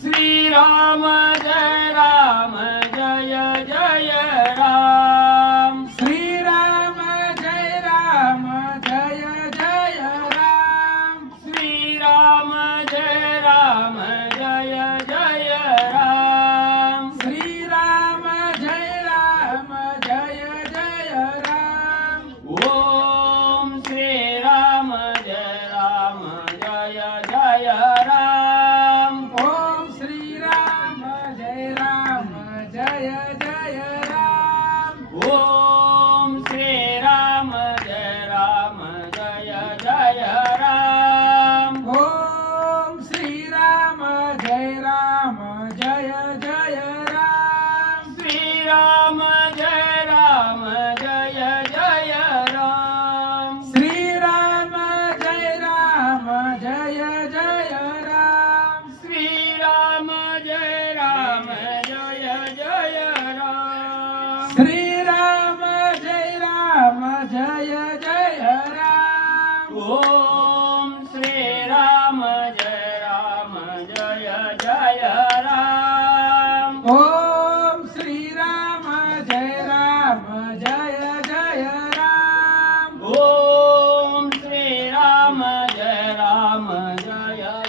श्री राम जय जय राम। श्री राम जय जय राम। श्री राम जय जय राम। श्री राम जय जय राम। ओम श्री राम जय जय राम। ओम श्री राम जय जय राम। ओम श्री राम जय जय राम। ओम श्री राम जय जय राम। श्री राम जय जय राम। श्री राम जय जय राम। श्री राम जय जय राम। श्री राम जय जय राम। ओम श्री राम जय जय राम। ओम श्री राम जय जय राम। ओम श्री राम जय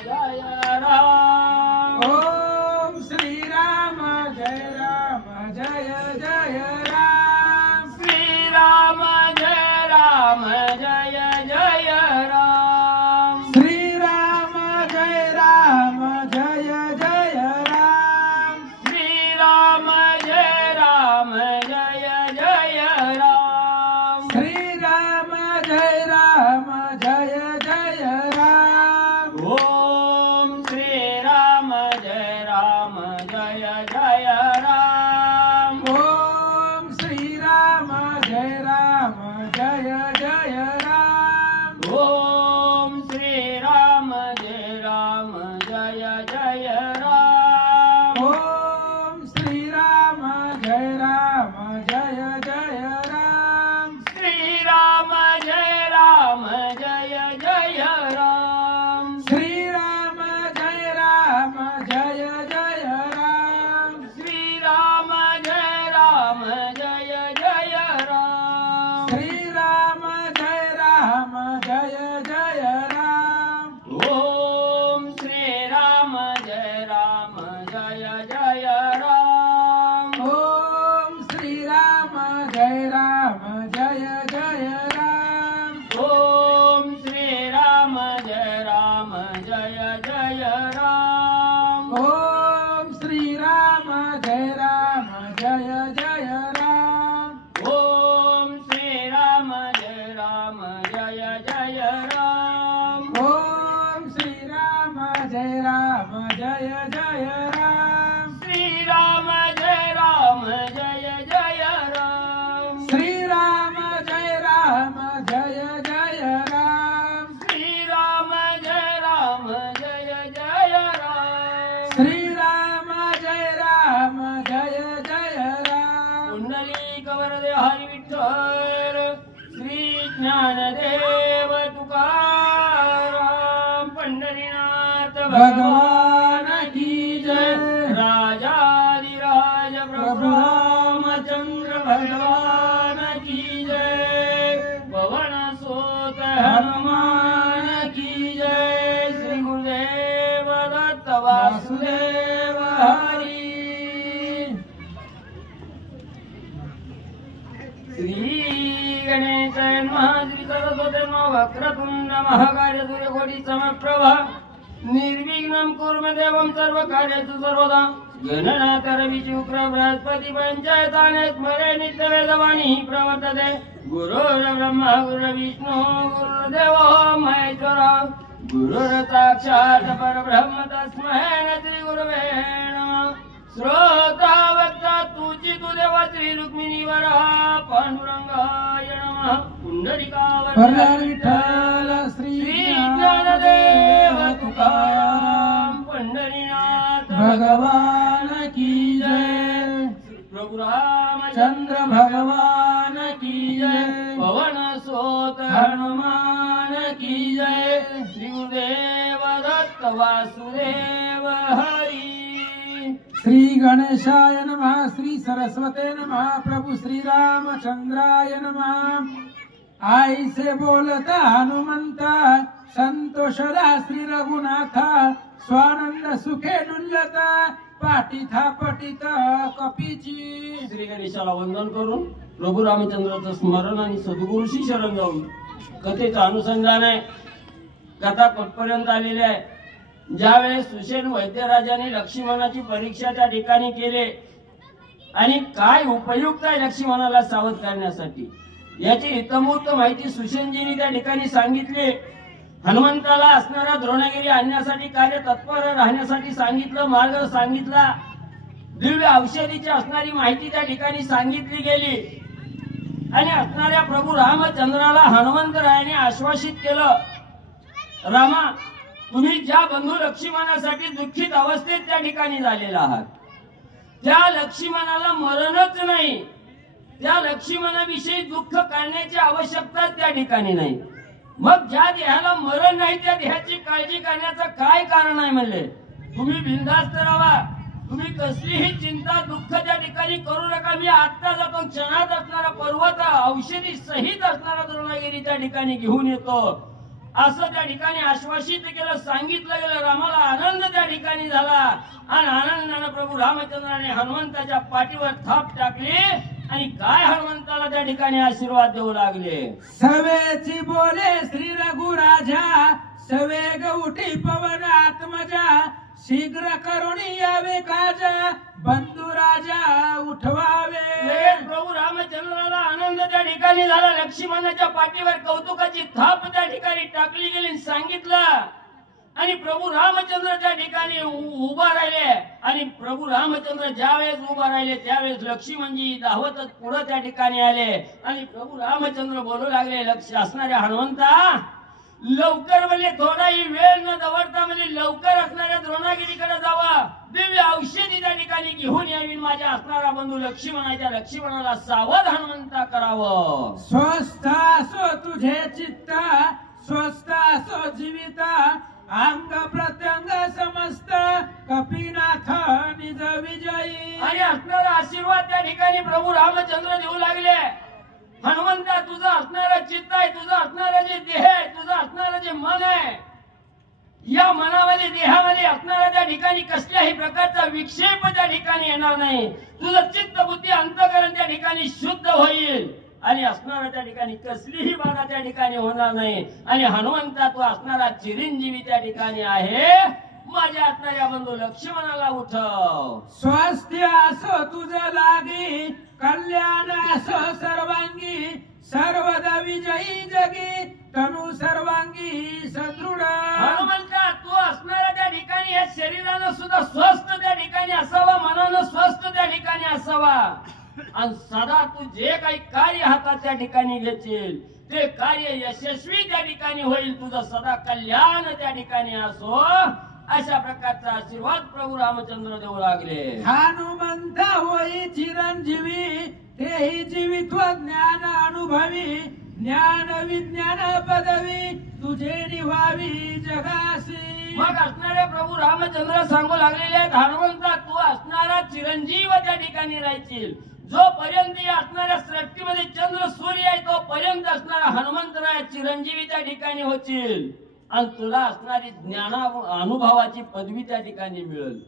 जय राम। ओम श्री राम जय जय राम। श्री राम जय जय राम। श्री राम जय जय राम। श्री राम जय जय राम। श्री राम जय जय राम। ओम श्री राम जय जय राम। ओम श्री राम जय जय राम। ओम श्री राम जय जय राम। ओम श्री राम जय जय राम। श्री राम जय जय राम। श्री राम जय जय राम। श्री राम जय जय राम। श्री राम जय जय राम। ओम श्री राम जय जय राम। ओम श्री राम जय जय राम। ओम श्री राम जय जय राम। ओम श्री राम जय जय राम। ओम श्री राम जय जय राम। ओम श्री राम जय जय राम। श्री राम जय जय राम। श्री राम जय जय राम। श्री राम जय जय राम। श्री राम जय जय राम। कुंडली कवरदे हरी विठ्ठल श्री ज्ञानदेव तुकाराम पंढरीनाथ भगवान की जय। राजाधिराज प्रभु रामचंद्र भगवान की जय। पवन सोत हनुमान की जय। श्री गुरुदेव दत्त वासुदेव हरी। श्री गणेश महाश्री सरस्वती वक्रतुंड महाकार्य सूर्यकोटि समप्रभा निर्विघ्नं कुरु देवं सर्वकार्येषु सर्वदा। गणनाथ रवि शुक्र बृहस्पति पंचायताने स्मरे नित्यवेदवाणी प्रवर्तते। गुरुर्ब्रह्मा गुरुर्विष्णु गुरुर्देवो महेश्वरः। गुरुर्साक्षात् परब्रह्म तस्मै श्री गुरवे नमः। श्रोता वक्ता तुझी तू देवा श्री रुक्मिणी वरा पांडुरंगाय नमः। पुंडरीकावर विठ्ठल श्री ज्ञानदेव तुकाराम पंढरीनाथ भगवान की जय। प्रभु रामचंद्र चंद्र भगवान की जय। पवन सोत हनुमान की जय। श्री गुरुदेव दत्त वासुदेव हरी। गणेशाय नमः श्री सरस्वते नमः प्रभु श्री रामचंद्राय नमः आई से बोलता हनुमंता संतोषला श्री रघुनाथा स्वानंद सुखे डुल्लता पाठीथा पटित कपीची श्री गणेशाला वंदन करून प्रभू रामचंद्राचं स्मरण आणि सद्गुरूशी शरण जाऊन कथेचं अनुसंधान आहे. कथा कुठपर्यंत आलेली आहे. ज्यावेळेस सुषेण वैद्यराजाने लक्ष्मणाची परीक्षा त्या ठिकाणी केले आणि काय उपयुक्त आहे लक्ष्मणाला सावध करण्यासाठी याची हितमूर्त माहिती सुषेणजींनी त्या ठिकाणी सांगितली. हनुमंताला असणारा द्रोणगिरी आणण्यासाठी कार्य तत्पर राहण्यासाठी सांगितलं, मार्ग सांगितला, दिव्य औषधीची असणारी माहिती त्या ठिकाणी सांगितली गेली आणि असणाऱ्या प्रभू रामचंद्राला हनुमंतरायाने आश्वासित केलं, रामा तुम्ही ज्या बंधू लक्ष्मणासाठी दुःखित अवस्थेत त्या ठिकाणी झालेला आहात त्या लक्ष्मणाला मरणच नाही, त्या लक्ष्मणाविषयी दुःख करण्याची आवश्यकता त्या ठिकाणी नाही. मग ज्या देहाला मरण नाही त्या देहाची काळजी करण्याचं काय कारण आहे म्हणले. तुम्ही बिनधास्त राहा, तुम्ही कसलीही चिंता दुःख त्या ठिकाणी करू नका. मी आत्ता जातो, क्षणात असणारा पर्वत औषधी सहित असणारा द्रोणगिरी त्या ठिकाणी घेऊन येतो असं त्या ठिकाणी आश्वासित केलं, सांगितलं गेलं. रामाला आनंद त्या ठिकाणी झाला आणि आनंदानं प्रभू रामचंद्राने हनुमंताच्या पाठीवर थाप टाकली आणि काय हनुमंताला त्या ठिकाणी आशीर्वाद देऊ लागले. सवेची बोले श्री रघुराजा सवेग उठी पवन आत्मजा शीघ्र करुणी यावे काजा बंधू राजा उठवावे. प्रभू रामचंद्राला आनंद त्या ठिकाणी झाला. लक्ष्मणाच्या पाठीवर कौतुकाची थाप त्या ठिकाणी टाकली गेली, सांगितलं आणि प्रभू रामचंद्र त्या ठिकाणी उभा राहिले आणि प्रभू रामचंद्र ज्यावेळेस उभा राहिले त्यावेळेस लक्ष्मणजी धावतच पुढे त्या ठिकाणी आले आणि प्रभू रामचंद्र बोलू लागले, लक्ष असणाऱ्या हनुमंता लवकर म्हणजे थोडाही वेळ न दवडता म्हणजे लवकर असणाऱ्या द्रोणागिरीकडे जावा, दिव्य औषधी त्या ठिकाणी घेऊन यावी, माझ्या असणारा बंधू लक्ष्मणाला सावध हनुमंता करावं. स्वस्थ असो तुझे चित्त स्वस्थ असो जीविता अंग प्रत्यंग समस्त कपिनाथ निज विजयी. आणि असणारा आशीर्वाद त्या ठिकाणी प्रभू रामचंद्र देऊ लागले. हनुमंता तुझं असणारं चित्त आहे, तुझं असणारं जे देह आहे, तुझं असणारं जे मन आहे, या मनामध्ये देहामध्ये असणारा त्या ठिकाणी कसल्याही प्रकारचा विक्षेप त्या ठिकाणी येणार नाही. तुझं चित्त बुद्धी अंतःकरण त्या ठिकाणी शुद्ध होईल आणि असणारा त्या ठिकाणी कसलीही बाधा त्या ठिकाणी होणार नाही. आणि हनुमंता तू असणारा चिरंजीवी त्या ठिकाणी आहे, माझ्या असणाऱ्या बंधू लक्ष्मणाला उठव. स्वास्थ्य असो तुझं लागी कल्याण असो सर्वांगी सर्वदा विजयी जगी तनु सर्वांगी सदृढ. हनुमंता तू असणाऱ्या त्या ठिकाणी या शरीरानं सुद्धा स्वस्थ त्या ठिकाणी असावा, मनानं स्वस्थ त्या ठिकाणी असावा आणि सदा तू जे काही कार्य हातात त्या ठिकाणी घेशील ते कार्य यशस्वी त्या ठिकाणी होईल, तुझं सदा कल्याण त्या ठिकाणी असो, अशा प्रकारचा आशीर्वाद प्रभू रामचंद्र देऊ लागले. हनुमंत होई चिरंजीवी तेही जीवित्व ज्ञान अनुभवी ज्ञान विज्ञान पदवी तुझे निवावी जगासी. मग असणारे प्रभू रामचंद्र सांगू लागलेले आहेत, हनुमंता तू असणारा चिरंजीव त्या ठिकाणी राहशील. जोपर्यंत या असणाऱ्या सृष्टीमध्ये चंद्र सूर्य आहे तोपर्यंत असणारा हनुमंतराय चिरंजीवी त्या ठिकाणी होतील आणि तुला असणारी ज्ञान अनुभवाची पदवी त्या ठिकाणी मिळेल.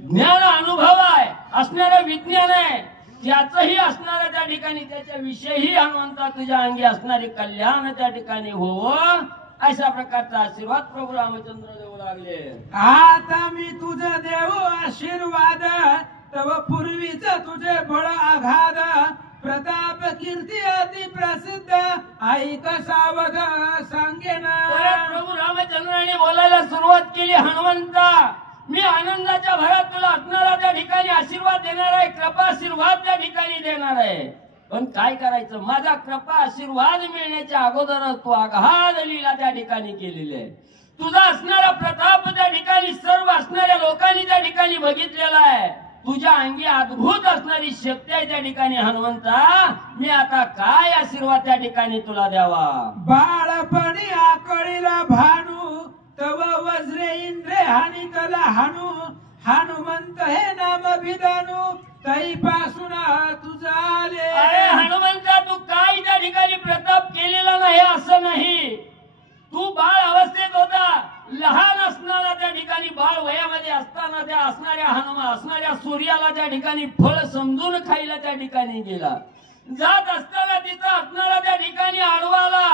ज्ञान अनुभव आहे, असणारं विज्ञान आहे, त्याचंही असणारं त्या ठिकाणी त्याच्याविषयी हनुमंता तुझ्या अंगी असणारे कल्याण त्या ठिकाणी होवं, अशा प्रकारचा आशीर्वाद प्रभू रामचंद्र देऊ लागले. आता मी तुझं देव आशीर्वाद तव पूर्वीच तुझे बळ आघात प्रताप कीर्ती अति प्रसिद्ध ऐक सावध सांगेन. प्रभू रामचंद्राने बोलायला सुरुवात केली, हनुमंता मी आनंदाच्या भरात तुला असणारा त्या ठिकाणी आशीर्वाद देणार आहे, कृपा आशीर्वाद त्या ठिकाणी देणार आहे. पण काय करायचं, माझा कृपा आशीर्वाद मिळण्याच्या अगोदरच तू अगाध लीला त्या ठिकाणी केलेली आहे. तुझा असणारा प्रताप त्या ठिकाणी सर्व असणाऱ्या लोकांनी त्या ठिकाणी बघितलेला आहे. तुझ्या अंगी अद्भुत असणारी शक्ती आहे त्या ठिकाणी हनुमंता, मी आता काय आशीर्वाद त्या ठिकाणी तुला द्यावा. बाळपणी आकळीला भानू तव वज्रे इंद्रे हानी तला हानू हनुमंत हे नाम विधानू तैपासून तुझा आले. अरे हनुमंता, तू काही त्या ठिकाणी प्रताप केलेला नाही असं नाही. तू बाळ अवस्थेत होता, लहान असणारा त्या ठिकाणी बाळ वयामध्ये असताना त्या असणाऱ्या सूर्याला त्या ठिकाणी फळ समजून खायला त्या ठिकाणी गेला. जात असताना तिथं असणारा त्या ठिकाणी आडवाला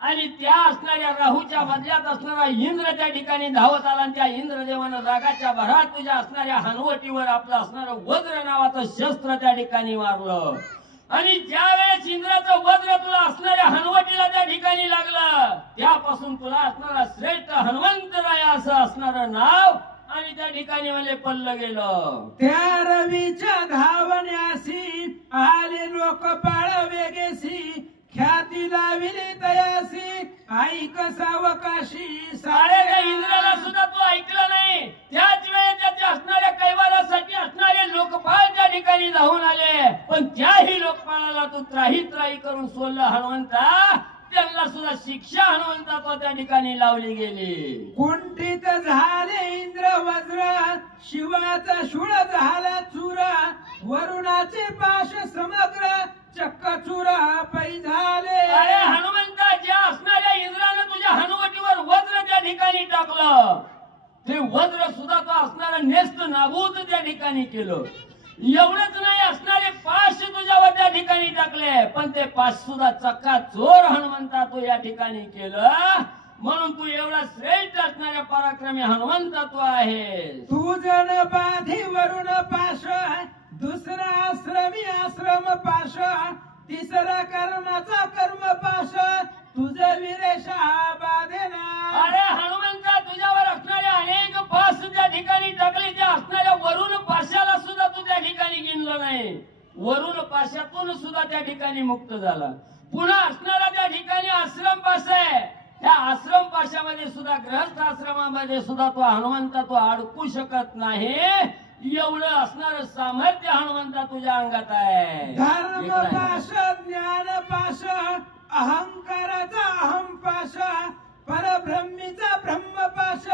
आणि त्या असणाऱ्या राहूच्या बदल्यात असणारा इंद्र त्या ठिकाणी धावत आला. आणि त्या इंद्रदेवानं रागाच्या भरात तुझ्या असणाऱ्या हनुवटीवर आपलं असणारं वज्र नावाचं शस्त्र त्या ठिकाणी मारलं. आणि ज्या वेळेस इंद्राचं वज्र तुला असणाऱ्या हनुवटीला त्या ठिकाणी लागलं, त्यापासून तुला असणारा श्रेष्ठ हनुमंतराय असं असणारं नाव आणि त्या ठिकाणी मला पडलं गेलं. त्या रवीच्या धावण्यासी आले लोक बाळ वेगेसी ख्याती लाविली तयासी ऐक सावकाशी. सारे त्या इंद्राला सुद्धा तू ऐकलं नाही. त्याच वेळेस त्याच्या असणाऱ्या कैवारासाठी असणारे लोकपाल त्या ठिकाणी धावून आले, पण त्याही लोकपालाला तू त्राही करून सोडलं हनुमंता. त्यांना सुद्धा शिक्षा हनुमंता तो त्या ठिकाणी लावली गेली. कुंठित झाले इंद्र वज्र शिवाचा शूळ झाला चूर वरुणाचे पाश समग्र चक्क चूर पै झाले. अरे हनुमंता, ज्या असणाऱ्या इंद्रानं तुझ्या हनुवटीवर वज्र त्या ठिकाणी टाकलं, ते वज्र सुद्धा तो असणारं नेस्त नाबूद त्या ठिकाणी केलं. एवढंच नाही, असणारे पाश तुझ्यावर त्या ठिकाणी टाकले, पण ते पाश सुद्धा चक्का चोर हनुमंता तू या ठिकाणी केलं. म्हणून तू एवढा श्रेष्ठ असणाऱ्या पराक्रमी हनुमंता तू आहे. तू जन बाधी वरुण पाश दुसरा आश्रमी आश्रम पाश तिसरा कर्माचा कर्म पाश तुझ विरेशा बाधेना. अरे हनुमंता, तुझ्यावर असणाऱ्या अनेक पाश त्या ठिकाणी टाकले. त्या असणाऱ्या वरुण पाशाला सुद्धा तू त्या ठिकाणी गिनलं नाही. वरुण पाशातून सुद्धा त्या ठिकाणी मुक्त झाला. पुन्हा असणारा त्या ठिकाणी आश्रम पाश आहे. त्या आश्रम पाशामध्ये सुद्धा गृहस्थ आश्रमामध्ये सुद्धा तो हनुमंता तो अडकू शकत नाही. एवढं असणारं सामर्थ्य हनुमंता तुझ्या अंगात आहे. धर्म पाश ज्ञान पाश अहंकाराचा अहम पाश परब्रह्मीचा ब्रह्म पाश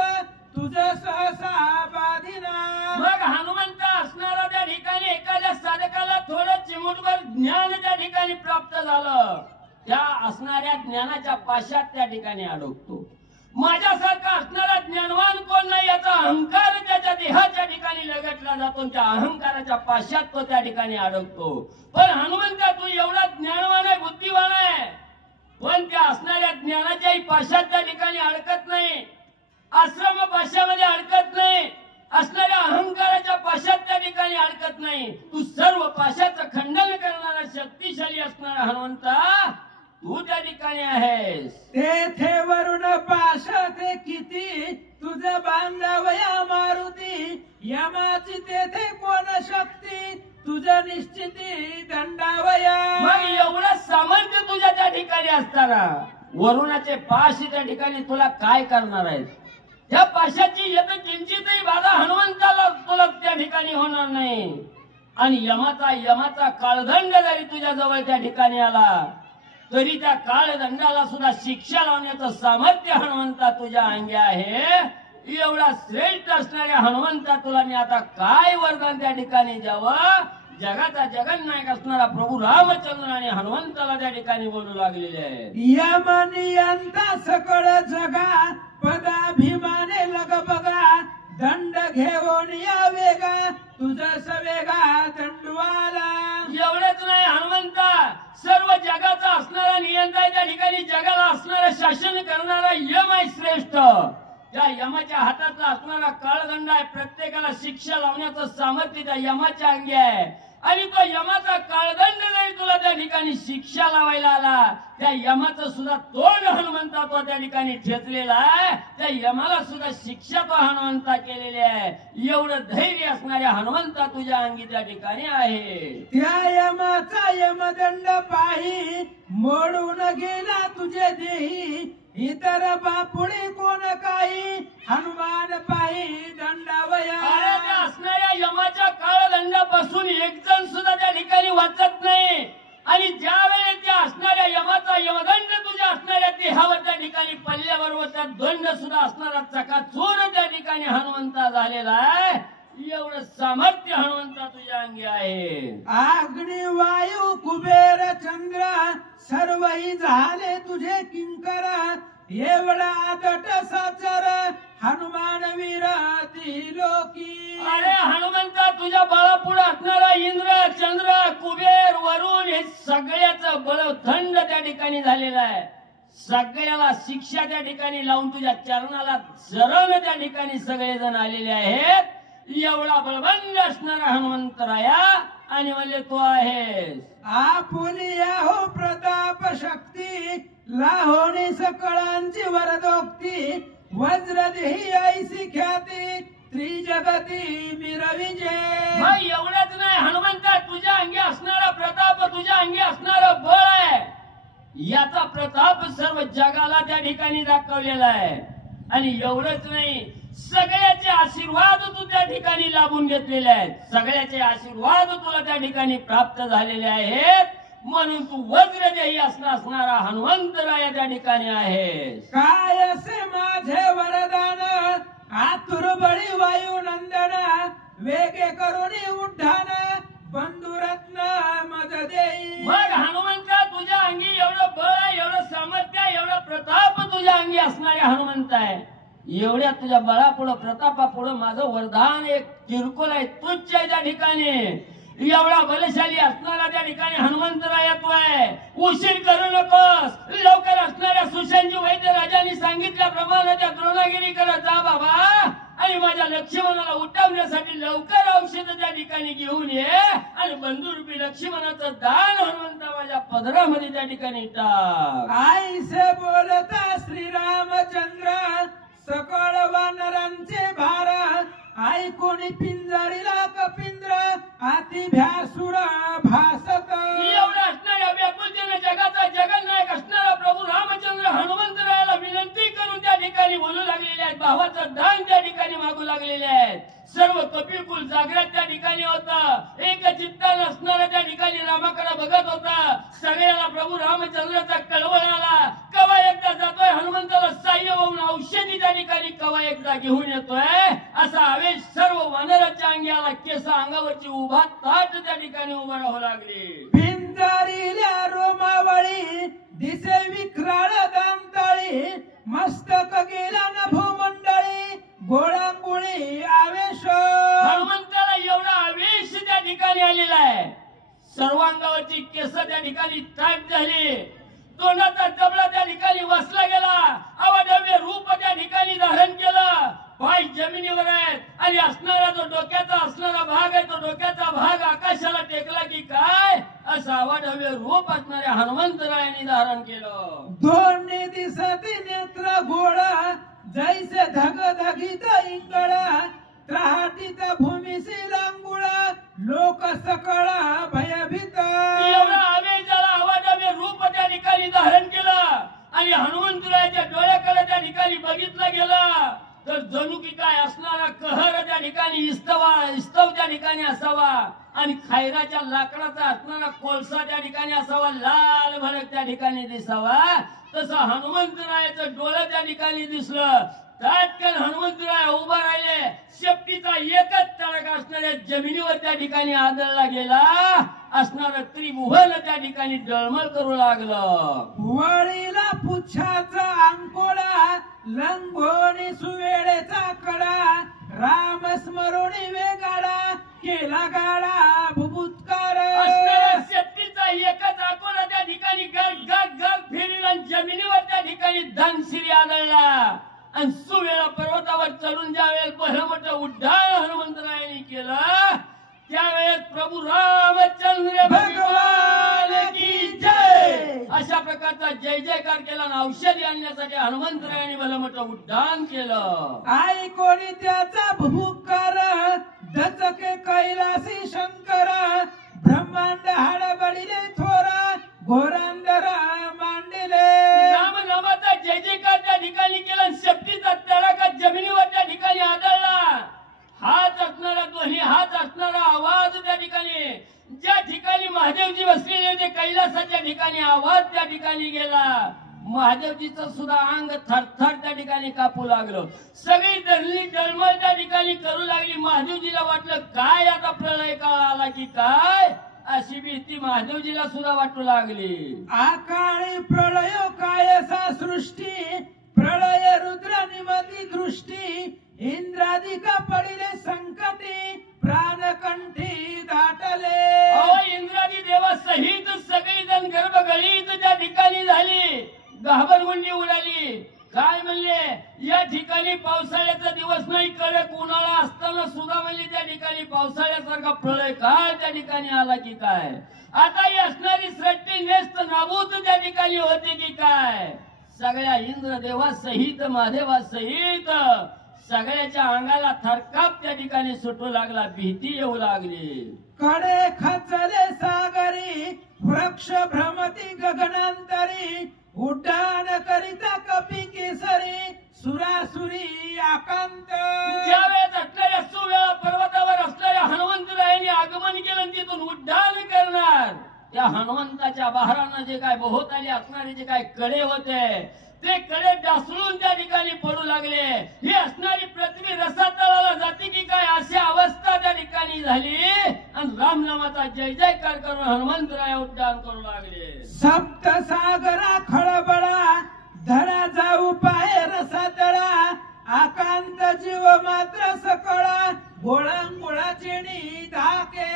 तुझ सहसा बाधिना. मग हनुमंता असणारा त्या ठिकाणी एखाद्या साधकाला थोडं चिमुटभर ज्ञान त्या ठिकाणी प्राप्त झालं, त्या असणाऱ्या ज्ञानाच्या पाशात त्या ठिकाणी अडकतो. माझ्यासारखा असणारा ज्ञानवान कोण नाही याचा अहंकार त्याच्या देहाच्या ठिकाणी लगटला जातो. त्या अहंकाराच्या पाशात तो त्या ठिकाणी अडकतो. पण हनुमंता, तू एवढा ज्ञानवान आहे, बुद्धिवान आहे, पण त्या असणाऱ्या ज्ञानाच्याही पाशात त्या ठिकाणी अडकत नाही. आश्रम पाशामध्ये अडकत नाही. असणाऱ्या अहंकाराच्या पाशात त्या ठिकाणी अडकत नाही. तू सर्व पाशाचं खंडन करणारा शक्तिशाली असणारा हनुमंता तू त्या ठिकाणी आहेस. तेथे वरुण पाश ते किती तुझ बांधावया मारुती यमाची तेथे कोण शक्ती तुझ निश्चिती दंडावया. मग एवढं सामर्थ्य तुझ्या त्या ठिकाणी असताना वरुणाचे पाश त्या ठिकाणी तुला काय करणार आहेत? त्या पाशाची येत किंचितही बाधा हनुमंताला तुला त्या ठिकाणी होणार नाही. आणि यमाचा काळदंड जरी तुझ्या जवळ त्या ठिकाणी आला तरी त्या काळदंडाला सुद्धा शिक्षा लावण्याचं सामर्थ्य हनुमंता तुझ्या अंगी आहे. एवढा श्रेष्ठ असणाऱ्या हनुमंता तुला मी आता काय वरदान त्या ठिकाणी द्यावं? जगाचा जगन्नायक असणारा प्रभू रामचंद्र आणि हनुमंताला त्या ठिकाणी बोलू लागलेले आहे. यमनियंता सकळ जगा पदाभिमाने लग बघा दंड घेऊन या वेगा तुझ सवेगा दंडवाला. एवढंच नाही हनुमंता, सर्व जगाचा असणारा नियंता त्या ठिकाणी जगाला असणारा शासन करणारा यम आहे श्रेष्ठ. त्या यमाच्या हातातला असणारा काळदंड आहे. प्रत्येकाला शिक्षा लावण्याचं सामर्थ्य त्या यमाच्या अंगी आहे. आणि तो यमाचा काळदंड जरी तुला त्या ठिकाणी शिक्षा लावायला आला, त्या यमाचं सुद्धा तोंड हनुमंता तो त्या ठिकाणी ठेचलेला आहे. त्या यमाला सुद्धा शिक्षा तो हनुमंता केलेली आहे. एवढं धैर्य असणाऱ्या हनुमंता तुझ्या अंगी त्या ठिकाणी आहे. त्या यमाचा यमदंड पाही मोडून गेला तुझे देही इतर बापुडे कोण काही हनुमान पाही दंडावया. अरे त्या असणाऱ्या यमाच्या काळदंडापासून एक जण सुद्धा त्या ठिकाणी वाचत नाही. आणि ज्या वेळेस त्या असणाऱ्या यमाचा यमदंड तुझ्या असणाऱ्या देहावर त्या ठिकाणी पडल्याबरोबर त्या दंड सुद्धा असणारा चकाचूर त्या ठिकाणी हनुमंता झालेला आहे. सामर्थ्य हनुमंता तुझ्या अंगी आहे. अग्नी वायू कुबेर चंद्र सर्वही झाले तुझे किंकर एवढा आदट साचर हनुमान वीराती लोकी. अरे हनुमंता तुझ्या बळापुढे असणारा इंद्र चंद्र कुबेर वरुण हे सगळ्याचं बळ थंड त्या ठिकाणी झालेलं आहे. सगळ्याला शिक्षा त्या ठिकाणी लावून तुझ्या चरणाला चरण त्या ठिकाणी सगळेजण आलेले आहेत. एवढा बळवंत असणारा हनुमंतराया आणि म्हणले तो आहेस. आपुलिया हो प्रताप शक्ती लाहोणी सकळांची वरदोक्ती वज्रदेही ऐसी ख्याती त्रिजगती मिरविजे. मग एवढंच नाही हनुमंता तुझ्या अंगी असणारा प्रताप तुझ्या अंगी असणारं बळ आहे. याचा प्रताप सर्व जगाला त्या ठिकाणी दाखवलेला आहे. आणि एवढंच नाही सगळ्याचे आशीर्वाद तू त्या ठिकाणी लाभून घेतलेले आहेत. सगळ्याचे आशीर्वाद तुला त्या ठिकाणी प्राप्त झालेले आहेत. म्हणून तू वज्रदेही असणारा हनुमंतराया त्या ठिकाणी आहेस. काय असे माझे वरदान आतुर बळी वायू नंदन वेगे करुणी उड्डाण बंधुरत्न मज देई. मग हनुमंता तुझ्या अंगी एवढं बळ एवढं सामर्थ्य एवढा प्रताप तुझ्या अंगी असणारे हनुमंत आहे. एवढ्या तुझ्या बळापुढं प्रतापापुढं माझं वरदान एक किरकोळ आहे तुच्छ आहे. त्या ठिकाणी एवढा बलशाली असणारा त्या ठिकाणी हनुमंतराया तू आहे. उशीर करू नकोस. लवकर असणाऱ्या सुशांजी वैद्य राजांनी सांगितल्याप्रमाणे त्या द्रोणागिरीकडे जा बाबा आणि माझ्या लक्ष्मणाला उठवण्यासाठी लवकर औषध त्या ठिकाणी घेऊन ये आणि बंधुरूपी लक्ष्मणाचं दान हनुमंता माझ्या पदरामध्ये त्या ठिकाणी टाक. आई से बोलता श्रीरामचंद्र सकळ वानरांचे भार ऐकून पिंजरीला कपिंद्र अति भ्यासुर भासत. एवढा असणाऱ्या व्याकुलतेने जगाचा जगन्नायक असणारा प्रभू रामचंद्र हनुमंतरायाला विनंती करून त्या ठिकाणी बोलू लागलेले आहेत. भावाचं दान त्या ठिकाणी मागू लागलेले आहेत. सर्व कपिकुल जागृत त्या ठिकाणी होतं. एक चित्तान असणारा त्या ठिकाणी रामाकडे बघत होता. सगळ्याला प्रभू रामचंद्राचा कळवळ आला. कवा एकदा जातोय हनुमंताला साह्य होऊन औषधी त्या ठिकाणी कवा एकदा घेऊन येतोय. असा आवेश सर्व वानराच्या अंगी आला. केस अंगावरची उभा ताट त्या ठिकाणी उभा राहू लागली. पिंजरील्या रोमावळी दिसे विक्राळ दांताळी मस्तक गेला नभोमंडळी गोळांगुळी आवेश. हनुमंताला एवढा आवेश त्या ठिकाणी आलेला आहे. सर्वांगावरची केस त्या ठिकाणी ताट झाली. तोंडाचा जबडा त्या ठिकाणी वसला गेला. अवढव्य रूप त्या ठिकाणी धारण केलं. पाय जमिनीवर आहेत आणि असणारा जो डोक्याचा असणारा भाग आहे तो डोक्याचा भाग आकाशाला टेकला की काय असं अवढव्य रूप असणाऱ्या हनुमंतरायांनी धारण केलं. दोन्ही दिसती नेत्र गोळा जैसे धगधगीत इंगळा त्राटीत भूमिशी लांगुळा लोक सकळा भयभीत. एवढा आवेश झाला. अवढव्य रूप त्या ठिकाणी धारण केलं आणि हनुमंतरायाच्या डोळ्याकडे त्या ठिकाणी बघितलं गेलं तर जणू की काय असणारा कहर त्या ठिकाणी इस्तव त्या ठिकाणी असावा आणि खैराच्या लाकडाचा असणारा कोळसा त्या ठिकाणी असावा. लाल भडक त्या ठिकाणी दिसावा. तसं हनुमंतरायाचं डोळं त्या ठिकाणी दिसलं. तात्काळ हनुमंतराय उभा राहिले. शेपटीचा एकच तडका असणाऱ्या जमिनीवर त्या ठिकाणी आदळला गेला. असणारं त्रिभुवन त्या ठिकाणी डळमळ करू लागलं. वळीला पुच्छाचा अंकोळा लंगोनी सुवेळेचा कडा राम स्मरोणी वेगाडा केला गाडा भुभुत्कार. शेपटीचा एकच आकोला त्या ठिकाणी गग गग गग फिरला. जमिनीवर त्या ठिकाणी धनशिरी आदळला आणि सुवेळा पर्वतावर चढून ज्यावेळेस पहिलं मोठं उड्डाण हनुमंतरायांनी केलं त्यावेळेस प्रभू रामचंद्र भगवान की जय अशा प्रकारचा जय जयकार केला आणि औषधी आणण्यासाठी हनुमंतरायांनी भलं मोठं उड्डाण केलं. आई कोणी त्याचा भुभुकार दचके कैलासी शंकर ब्रह्मांड हाडबडिले थोरा घोरांडरा मांडले. रामनामाचा जय जयकार त्या ठिकाणी केला. शेपटीचा तडाखा जमिनीवर त्या ठिकाणी आदळला. हाच असणारा ध्वनी हाच असणारा आवाज त्या ठिकाणी ज्या ठिकाणी महादेवजी बसलेले होते कैलासाच्या ठिकाणी आवाज त्या ठिकाणी गेला. महादेवजीचं सुद्धा अंग थरथर त्या ठिकाणी कापू लागलं. सगळी धरली डळमळ त्या ठिकाणी करू लागली. महादेवजीला वाटलं काय आता प्रलय काळ आला की काय, अशी भीती महादेवजीला सुद्धा वाटू लागली. आकाळी प्रलय कायसा सृष्टी, प्रलय रुद्र निमती दृष्टी, इंद्रादिका पडिले संकटी, प्राणकंठी दाटले. इंद्रादी देवा सहित सगळी जण गर्भगळीत त्या ठिकाणी झाली, घाबरगुंडी उडाली. काय म्हणले, या ठिकाणी पावसाळ्याचा दिवस नाही, कडक उन्हाळा असताना सुद्धा म्हणले त्या ठिकाणी पावसाळ्यासारखा प्रलय काळ त्या ठिकाणी आला की काय. आता ही असणारी सृष्टी नेस्त नाबूद त्या ठिकाणी होते की काय. सगळ्या इंद्रदेवा सहित महादेवा सहित सगळ्याच्या अंगाला थरकाप त्या ठिकाणी सुटू लागला, भीती येऊ लागली. कडे खचले सागरी, वृक्ष भ्रमती गगनांतरी, उड्डाण करिता कपी केसरी, सुरासुरी आकांत. ज्यावेळेस असणाऱ्या सुवेळा पर्वतावर असणाऱ्या हनुमंतरायांनी आगमन केलं, तिथून उड्डाण करणार. त्या हनुमंताच्या बहारानं जे काय भोवताली असणारे जे काय कडे होते, ते कडे ढासळून त्या ठिकाणी पडू लागले. ही असणारी पृथ्वी रसातळाला जाते की काय अशी अवस्था त्या ठिकाणी झाली. आणि रामनामाचा जय जयकार करून हनुमंतराय उड्डाण करू लागले. सप्त सागरा खळबळा, धरा जाऊ पाय रसातळा, आकांत जीव मात्र सकळा, गोळांगोळाचे धाके.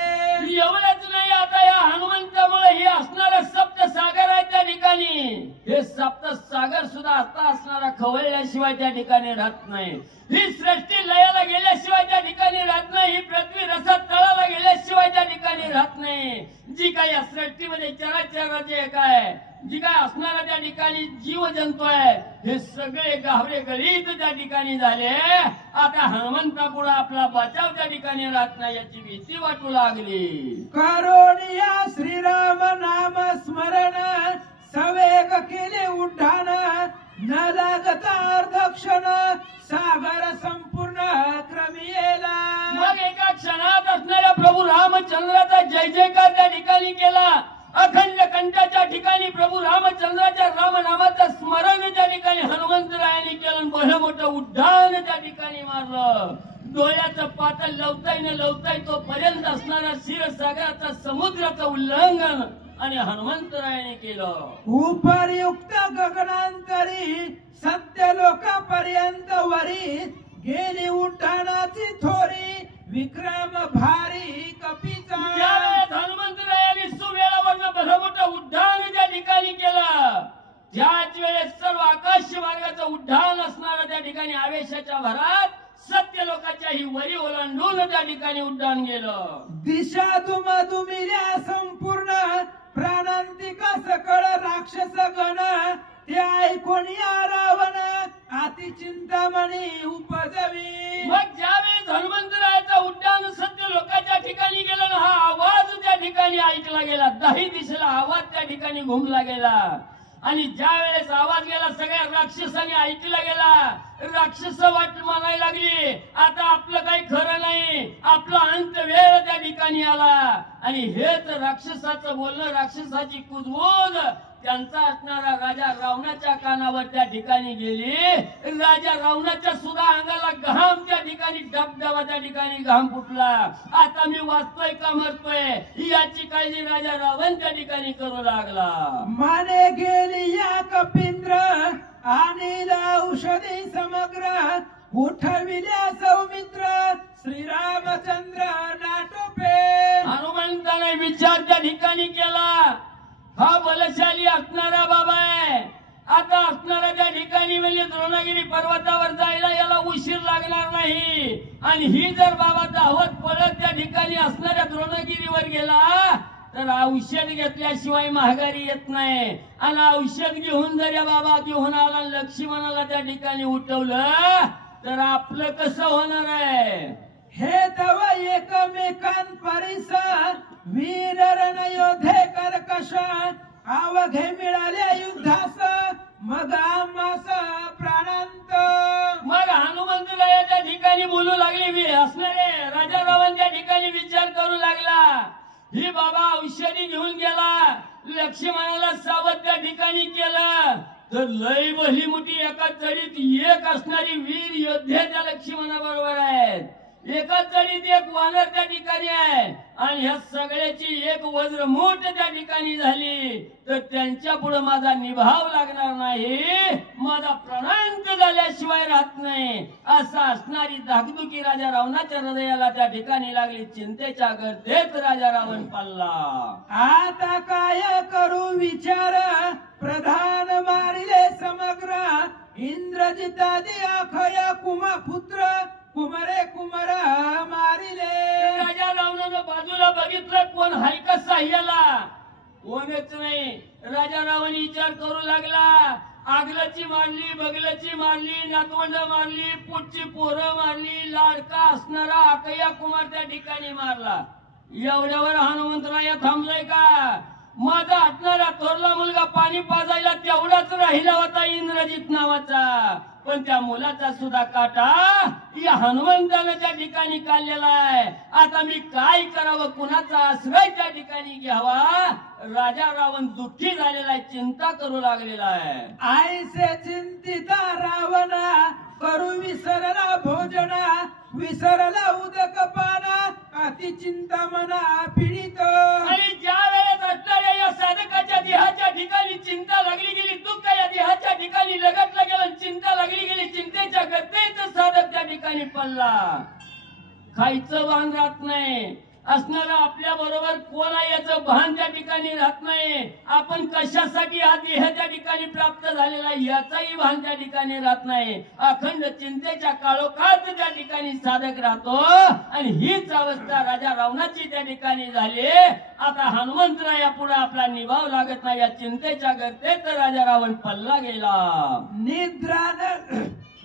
एवढंच नाही, आता या हनुमंतामुळे हे असणारे सप्त सागर आहेत त्या ठिकाणी, हे सप्त सागर सुद्धा आता असणारा खवळल्याशिवाय त्या ठिकाणी राहत नाही. ही सृष्टी लयाला गेल्याशिवाय त्या ठिकाणी राहत नाही. ही पृथ्वी रसात तळाला गेल्याशिवाय त्या ठिकाणी राहत नाही. जी काही या सृष्टीमध्ये चराचर जे काय जी काय असणारा त्या ठिकाणी जीव जंतू आहे, हे सगळे घाबरे गळीत त्या ठिकाणी झाले. आता हनुमंतापुढे आपला बचाव त्या ठिकाणी राहत नाही याची भीती वाटू लागली. करोनिया श्रीराम नाम स्मरण, सवेग केले उड्डाण, न लागता अर्धक्षण, सागर संपूर्ण क्रमियेला. मग एका क्षणात असणाऱ्या प्रभू रामचंद्राचा जय जयकार त्या ठिकाणी केला. अखंड कंठाच्या ठिकाणी प्रभू रामचंद्राच्या रामनामाचं स्मरण त्या ठिकाणी हनुमंतरायांनी केलं. भलं मोठं उड्डाण त्या ठिकाणी मारलं. डोळ्याचं पातळ लवताय न लवताय तोपर्यंत असणारा क्षीरसागराचा समुद्राचं उल्लंघन आणि हनुमंतरायाने केलं. उपरयुक्त गगनांतरी, सत्य लोकापर्यंत वरी, गेली उड्डाणाची थोरी, विक्रम भारी कपीचा. हनुमंतरायांनी सुवेळावरनं भलं मोठं उड्डाण त्या ठिकाणी केलं. ज्याच वेळेस सर्व आकाश मार्गाचं उड्डाण असणारं त्या ठिकाणी आवेशाच्या भरात सत्य लोकांच्या ही वरी ओलांडून त्या ठिकाणी उड्डाण गेलं. दिशा दुमदुमिल्या संपूर्ण, प्राणांतिका सकळ राक्षस गण, ते ऐकून या रावण, अति चिंतामणी उपजवी. मग ज्यावेळेस हनुमंतरायाचा उड्डाण सत्य लोकांच्या ठिकाणी गेला ना, हा आवाज त्या ठिकाणी ऐकला गेला. 10 दिशेला आवाज त्या ठिकाणी घुमला गेला. आणि ज्या वेळेस आवाज गेला सगळ्या राक्षसांनी ऐकला गेला. राक्षस वाट म्हणायला लागली, आता आपलं काही खरं नाही, आपला अंत वेळ त्या ठिकाणी आला. आणि हेच राक्षसाचं बोलणं, राक्षसाची कुजबूज त्यांचा असणारा राजा रावणाच्या कानावर त्या ठिकाणी गेली. राजा रावणाच्या सुद्धा अंगाला घाम त्या ठिकाणी डबडबा त्या ठिकाणी घाम फुटला. आता मी वाचतोय का मरतोय याची काळजी राजा रावण त्या ठिकाणी करू लागला. माने गेली या कपिंद्र, आणि औषधी समग्र, उठविल्या सौमित्र, श्रीरामचंद्र नाटोपे. हनुमंताने विचार त्या ठिकाणी केला, हा बलशाली असणारा बाबा आहे. आता असणारा त्या ठिकाणी म्हणजे द्रोणगिरी पर्वतावर जायला याला उशीर लागणार नाही. आणि ही जर बाबा धावत पडत त्या ठिकाणी असणाऱ्या द्रोणगिरीवर गेला तर औषध घेतल्याशिवाय महागारी येत नाही. आणि औषध घेऊन जर या बाबा घेऊन आला, लक्ष्मणाला त्या ठिकाणी उठवलं तर आपलं कसं होणार आहे. हे तव एकमेकां परिस, वीर रणयोधे कर्कश, अवघे मिळाले युद्धास, मग आम्हास प्राणांत. मग हनुमंतरायाच्या ठिकाणी बोलू लागली. असणारे राजा रावण त्या ठिकाणी विचार करू लागला, ही बाबा औषधी घेऊन गेला, लक्ष्मणाला सावध त्या ठिकाणी केलं तर लय भली मोठी एकाच जडीत एक असणारी वीर योद्धे त्या लक्ष्मणाबरोबर आहेत. एकाच जडीत एक वानर त्या ठिकाणी आहे आणि ह्या सगळ्याची एक वज्रमूठ त्या ठिकाणी झाली तर त्यांच्या पुढे माझा निभाव लागणार नाही, माझा प्राणांत झाल्याशिवाय राहत नाही असा असणारी धाकधुकी राजा रावणाच्या हृदयाला त्या ठिकाणी लागली. चिंतेच्या गर्तेत राजा रावण पडला. आता काय करू विचार, प्रधान मारिले समग्र, इंद्रजितादी अखय कुमपुत्र, कुमरे कुमर मारिले. राजा रावणानं बाजूला बघितलं कोण हाय का साह्याला, कोणच नाही. राजा रावण विचार करू लागला. आगलाची मारली, बगलाची मारली, नातवंड मारली, पुढची पोरं मारली, लाडका असणारा अकया कुमार त्या ठिकाणी मारला. एवढ्यावर हनुमंतराया थांबलाय का? माझा हटणारा थोरला मुलगा पाणी पाजायला तेवढाच राहिला होता इंद्रजित नावाचा, पण त्या मुलाचा सुद्धा काटा या हनुमंतानं त्या ठिकाणी काढलेला आहे. आता मी काय करावं, कुणाचा आश्रय त्या ठिकाणी घ्यावा? राजा रावण दुःखी झालेला आहे, चिंता करू लागलेला आहे. आईसे चिंतिता रावणा, करू विसरला भोजना, विसरला उदक पाना, अति चिंता मना पीडित. आणि ज्या वेळेस असणाऱ्या या साधकाच्या देहाच्या ठिकाणी चिंता लागली गेली, दुःख या देहाच्या ठिकाणी लगटलं गेलं, चिंता लागली गेली, चिंतेच्या गर्तेत साधक त्या ठिकाणी पडला. खायचं भान राहत नाही, असणारा आपल्या बरोबर कोण आहे याचं भान त्या ठिकाणी राहत नाही. आपण कशासाठी हा देह त्या ठिकाणी प्राप्त झालेला याचाही भान त्या ठिकाणी राहत नाही. अखंड चिंतेच्या काळोखात त्या ठिकाणी साधक राहतो आणि हीच अवस्था राजा रावणाची त्या ठिकाणी झाली. आता हनुमंतराया पुढे आपला निभाव लागत नाही, या चिंतेच्या गर्तेत राजा रावण पल्ला गेला.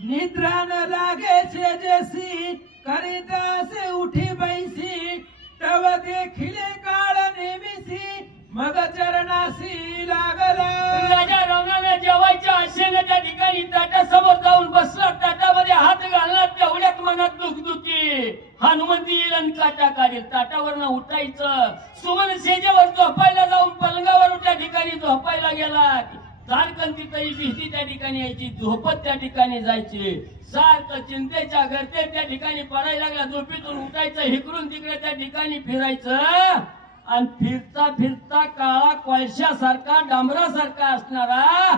निद्रान लागे जैसी, करिता से उठी बैसी, तव देखिले काळ नेमिसी, मग चरणासी लागला. राजा रावणाने जेवायच्या आशेने त्या ठिकाणी ताटासमोर जाऊन बसला. ताटामध्ये हात घालला, तेवढ्यात मनात दुखदुखी. हनुमंती येईल आणि काटा काढेल. ताटावरनं उठायचं, सुमन शेजेवर झोपायला जाऊन पलंगावर त्या ठिकाणी झोपायला गेला. तारकंती तरी भीती त्या ठिकाणी यायची, झोपत त्या ठिकाणी जायची. सारखं चिंतेच्या गर्तेत त्या ठिकाणी पडायला लागला. झोपेतून उठायचं, इकडून तिकडे त्या ठिकाणी फिरायचं आणि फिरता फिरता काळा कोळशासारखा डांबरासारखा असणारा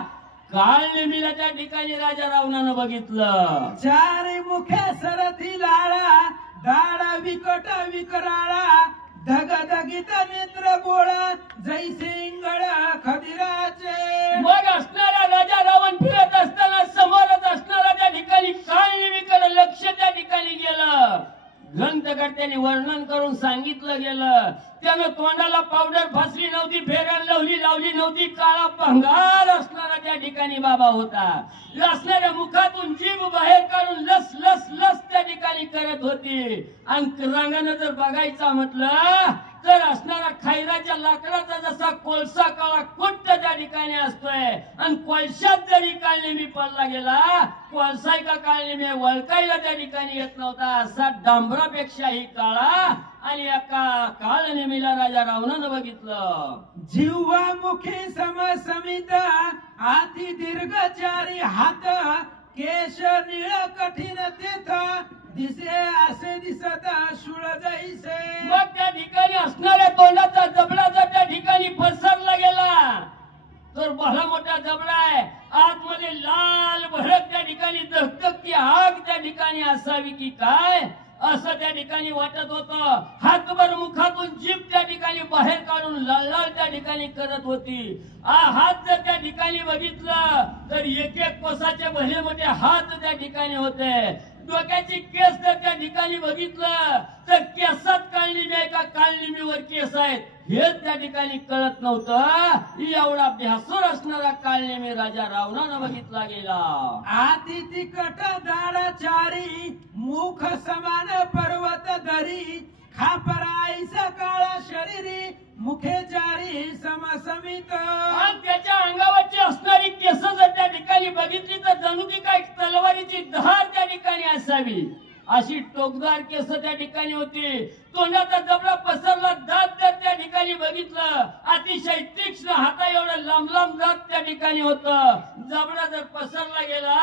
काळ नेमीला त्या ठिकाणी राजा रावणानं बघितलं. चारी मुखे सरती लाळा, दाडा विकट विकराळा, धगधगित नेत्र गोळा, जैसे इंगळ खदिराचे. मग असणारा राजा रावण फिरत असताना समोरच असणारा त्या ठिकाणी काळ नेमीकडे लक्ष त्या ठिकाणी गेलं. ग्रंथकर्त्याने वर्णन करून सांगितलं गेलं. त्यानं तोंडाला पावडर फासली नव्हती, फेरन लावली नव्हती, काळा भंगार असणारा त्या ठिकाणी बाबा होता. असणाऱ्या मुखातून जीभ बाहेर काढून लस लस लस त्या ठिकाणी करत होती. आणि रंगानं जर बघायचा म्हटलं तर असणारा खैराच्या लाकडाचा जसा कोळसा काळा कुट्ट त्या ठिकाणी असतोय आणि कोळशात जरी काळनेमी पडला गेला, कोळसाय का काळनेमी वळकायला त्या ठिकाणी येत नव्हता, असा डांबरापेक्षाही काळा. आणि एका काळनेमीला राजा रावणानं बघितलं. जीवा मुखी समसमित, आती दीर्घचारी हात, केश निळ कठीण तेथ, दिसे असे दिसत शूळ जैसे. मग त्या ठिकाणी असणाऱ्या तोंडाचा जबडा जर त्या ठिकाणी पसरला गेला तर भला मोठा जबडा आहे, आतमध्ये लाल भडक त्या ठिकाणी धगधगती आग त्या ठिकाणी असावी की काय असं त्या ठिकाणी वाटत होतं. हातभर मुखातून जीभ त्या ठिकाणी बाहेर काढून लाल लाल त्या ठिकाणी करत होती. हात जर त्या ठिकाणी बघितलं तर एक एक कोसाचे भले मोठे हात त्या ठिकाणी होते. डोक्याची केस जर त्या ठिकाणी बघितलं तर केसात काळनिमी आहे का काळनिमीवर केस आहेत हेच त्या ठिकाणी कळत नव्हतं. एवढा भ्यासूर असणारा काळनेमी राजा रावणानं बघितला गेला. आती तिकट दाडाचारी, मुख समान पर्वत धरी, खापराईसा काळा शरीरी, मुखे चारी समसमित. आणि त्याच्या अंगावरची असणारी केस जर त्या ठिकाणी बघितली तर जणू की काय तलवारीची धार त्या ठिकाणी असावी अशी टोकदार केस त्या ठिकाणी होती. तोंडाचा जबडा पसरला, दात त्या ठिकाणी ठिकाणी बघितलं, अतिशय तीक्ष्ण हाता एवढं लांब लांब दात त्या ठिकाणी होतं. जबडा जर पसरला गेला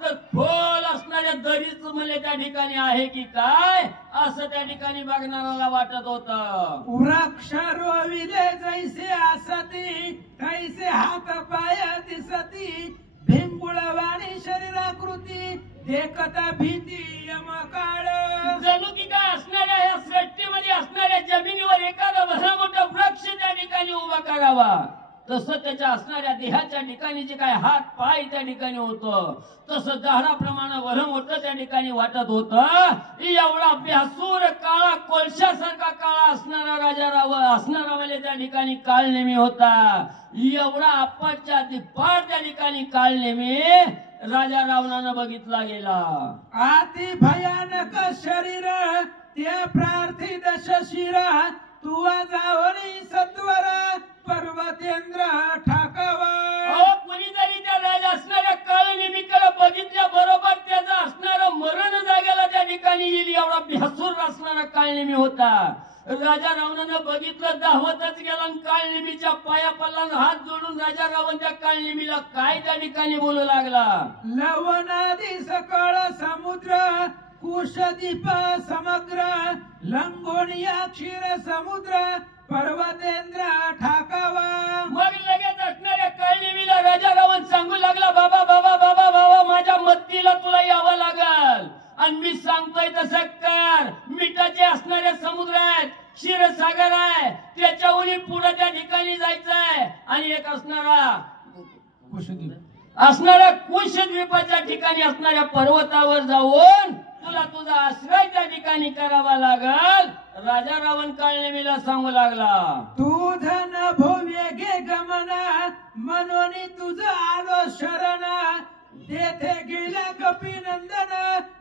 तर खोल असणाऱ्या दरीच मले त्या ठिकाणी आहे की काय असं त्या ठिकाणी बघणाऱ्याला वाटत होतं. वृक्ष रोविले जैसे आसती तैसे हात पाय दिसती, भिंगुळवाणी शरीराकृती देखता भीती यमकाळ. जणू की काय असणाऱ्या या सृष्टीमध्ये असणाऱ्या जमिनीवर एखादा भला मोठा वृक्ष त्या ठिकाणी उभा करावा, तसं त्याच्या असणाऱ्या देहाच्या ठिकाणी जे काय हात पाय त्या ठिकाणी होतं तसं झाडाप्रमाणे भलं मोठं त्या ठिकाणी वाटत होतं. एवढा भ्यासूर काळा कोळशासारखा काळा असणारा राजा असणारा म्हणजे त्या ठिकाणी काळ नेमी होता. एवढा आपाच्या दिपाड त्या ठिकाणी काळ नेमी राजा रावणानं बघितला गेला. अति भयानक शरीर त्या प्रार्थी दशशिर, तुवा जावणी सत्वर पर्वतेंद्र ठाकावा. कुणी जरी त्या राजा असणाऱ्या काळनेमीकडे बघितल्या बरोबर त्याचं असणारं मरण जागेला त्या ठिकाणी येईल एवढा भ्यासूर असणारा काळनेमी होता. राजा रावणानं बघितलं, धावतच गेला, काळनेमीच्या पाया पडला, हात जोडून राजा रावण त्या काळनेमीला काय त्या ठिकाणी बोलू लागला. लवनादी सकळ समुद्र कुशदीप समग्र, लंगोनिया क्षीर समुद्र पर्वतेंद्र ठाकावा. मग लगेच असणाऱ्या काळनेमीला राजा रावण सांगू लागला, बाबा बाबा बाबा बाबा माझ्या मदतीला तुला यावं लागल आणि मी सांगतोय तसं कर. मिठाचे असणारे समुद्र आहेत, क्षीरसागर आहे, त्याच्याहून पुढे त्या ठिकाणी जायचंय आणि एक असणाऱ्या कुशद्वीपाच्या ठिकाणी असणाऱ्या पर्वतावर जाऊन तुला तुझा आश्रय त्या ठिकाणी करावा लागल. राजा रावण काळनेमीला सांगू लागला, तुझ न भोवेगे गमना मनोनी तुझ आलो शरण, तेथे गेल्या कपिनंदन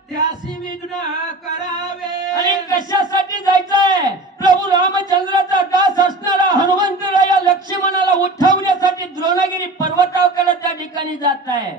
त्यासी विघ्न करावे. आणि कशासाठी जायचंय? प्रभू रामचंद्राचा दास असणारा हनुमंतराया लक्ष्मणाला उठवण्यासाठी द्रोणगिरी पर्वताकडे त्या ठिकाणी जात आहे.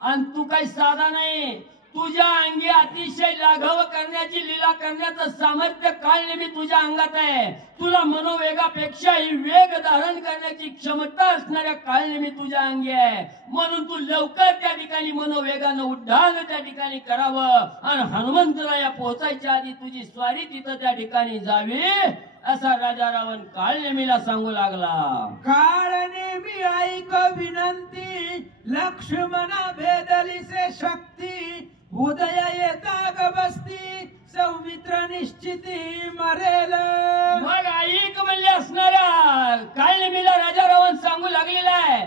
आणि तू काही साधा नाही, तुझ्या अंगी अतिशय लाघव करण्याची लीला करण्याचं सामर्थ्य काळनेमी तुझ्या अंगात आहे. तुला मनोवेगापेक्षाही वेग धारण करण्याची क्षमता असणाऱ्या काळनेमी तुझ्या अंगी आहे. म्हणून तू लवकर त्या ठिकाणी मनोवेगानं उड्डाण त्या ठिकाणी करावं आणि हनुमंतराया पोहोचायच्या आधी तुझी स्वारी तिथं त्या ठिकाणी जावी असा राजा रावण काळनेमीला सांगू लागला. काळनेमी ऐक विनंती लक्ष्मणा भेदलीसे शक्ती, उदय येता ग बसती सौमित्र निश्चिती मरेल. मग ऐक म्हणले असणाऱ्या काळनेमीला राजा रावण सांगू लागलेला आहे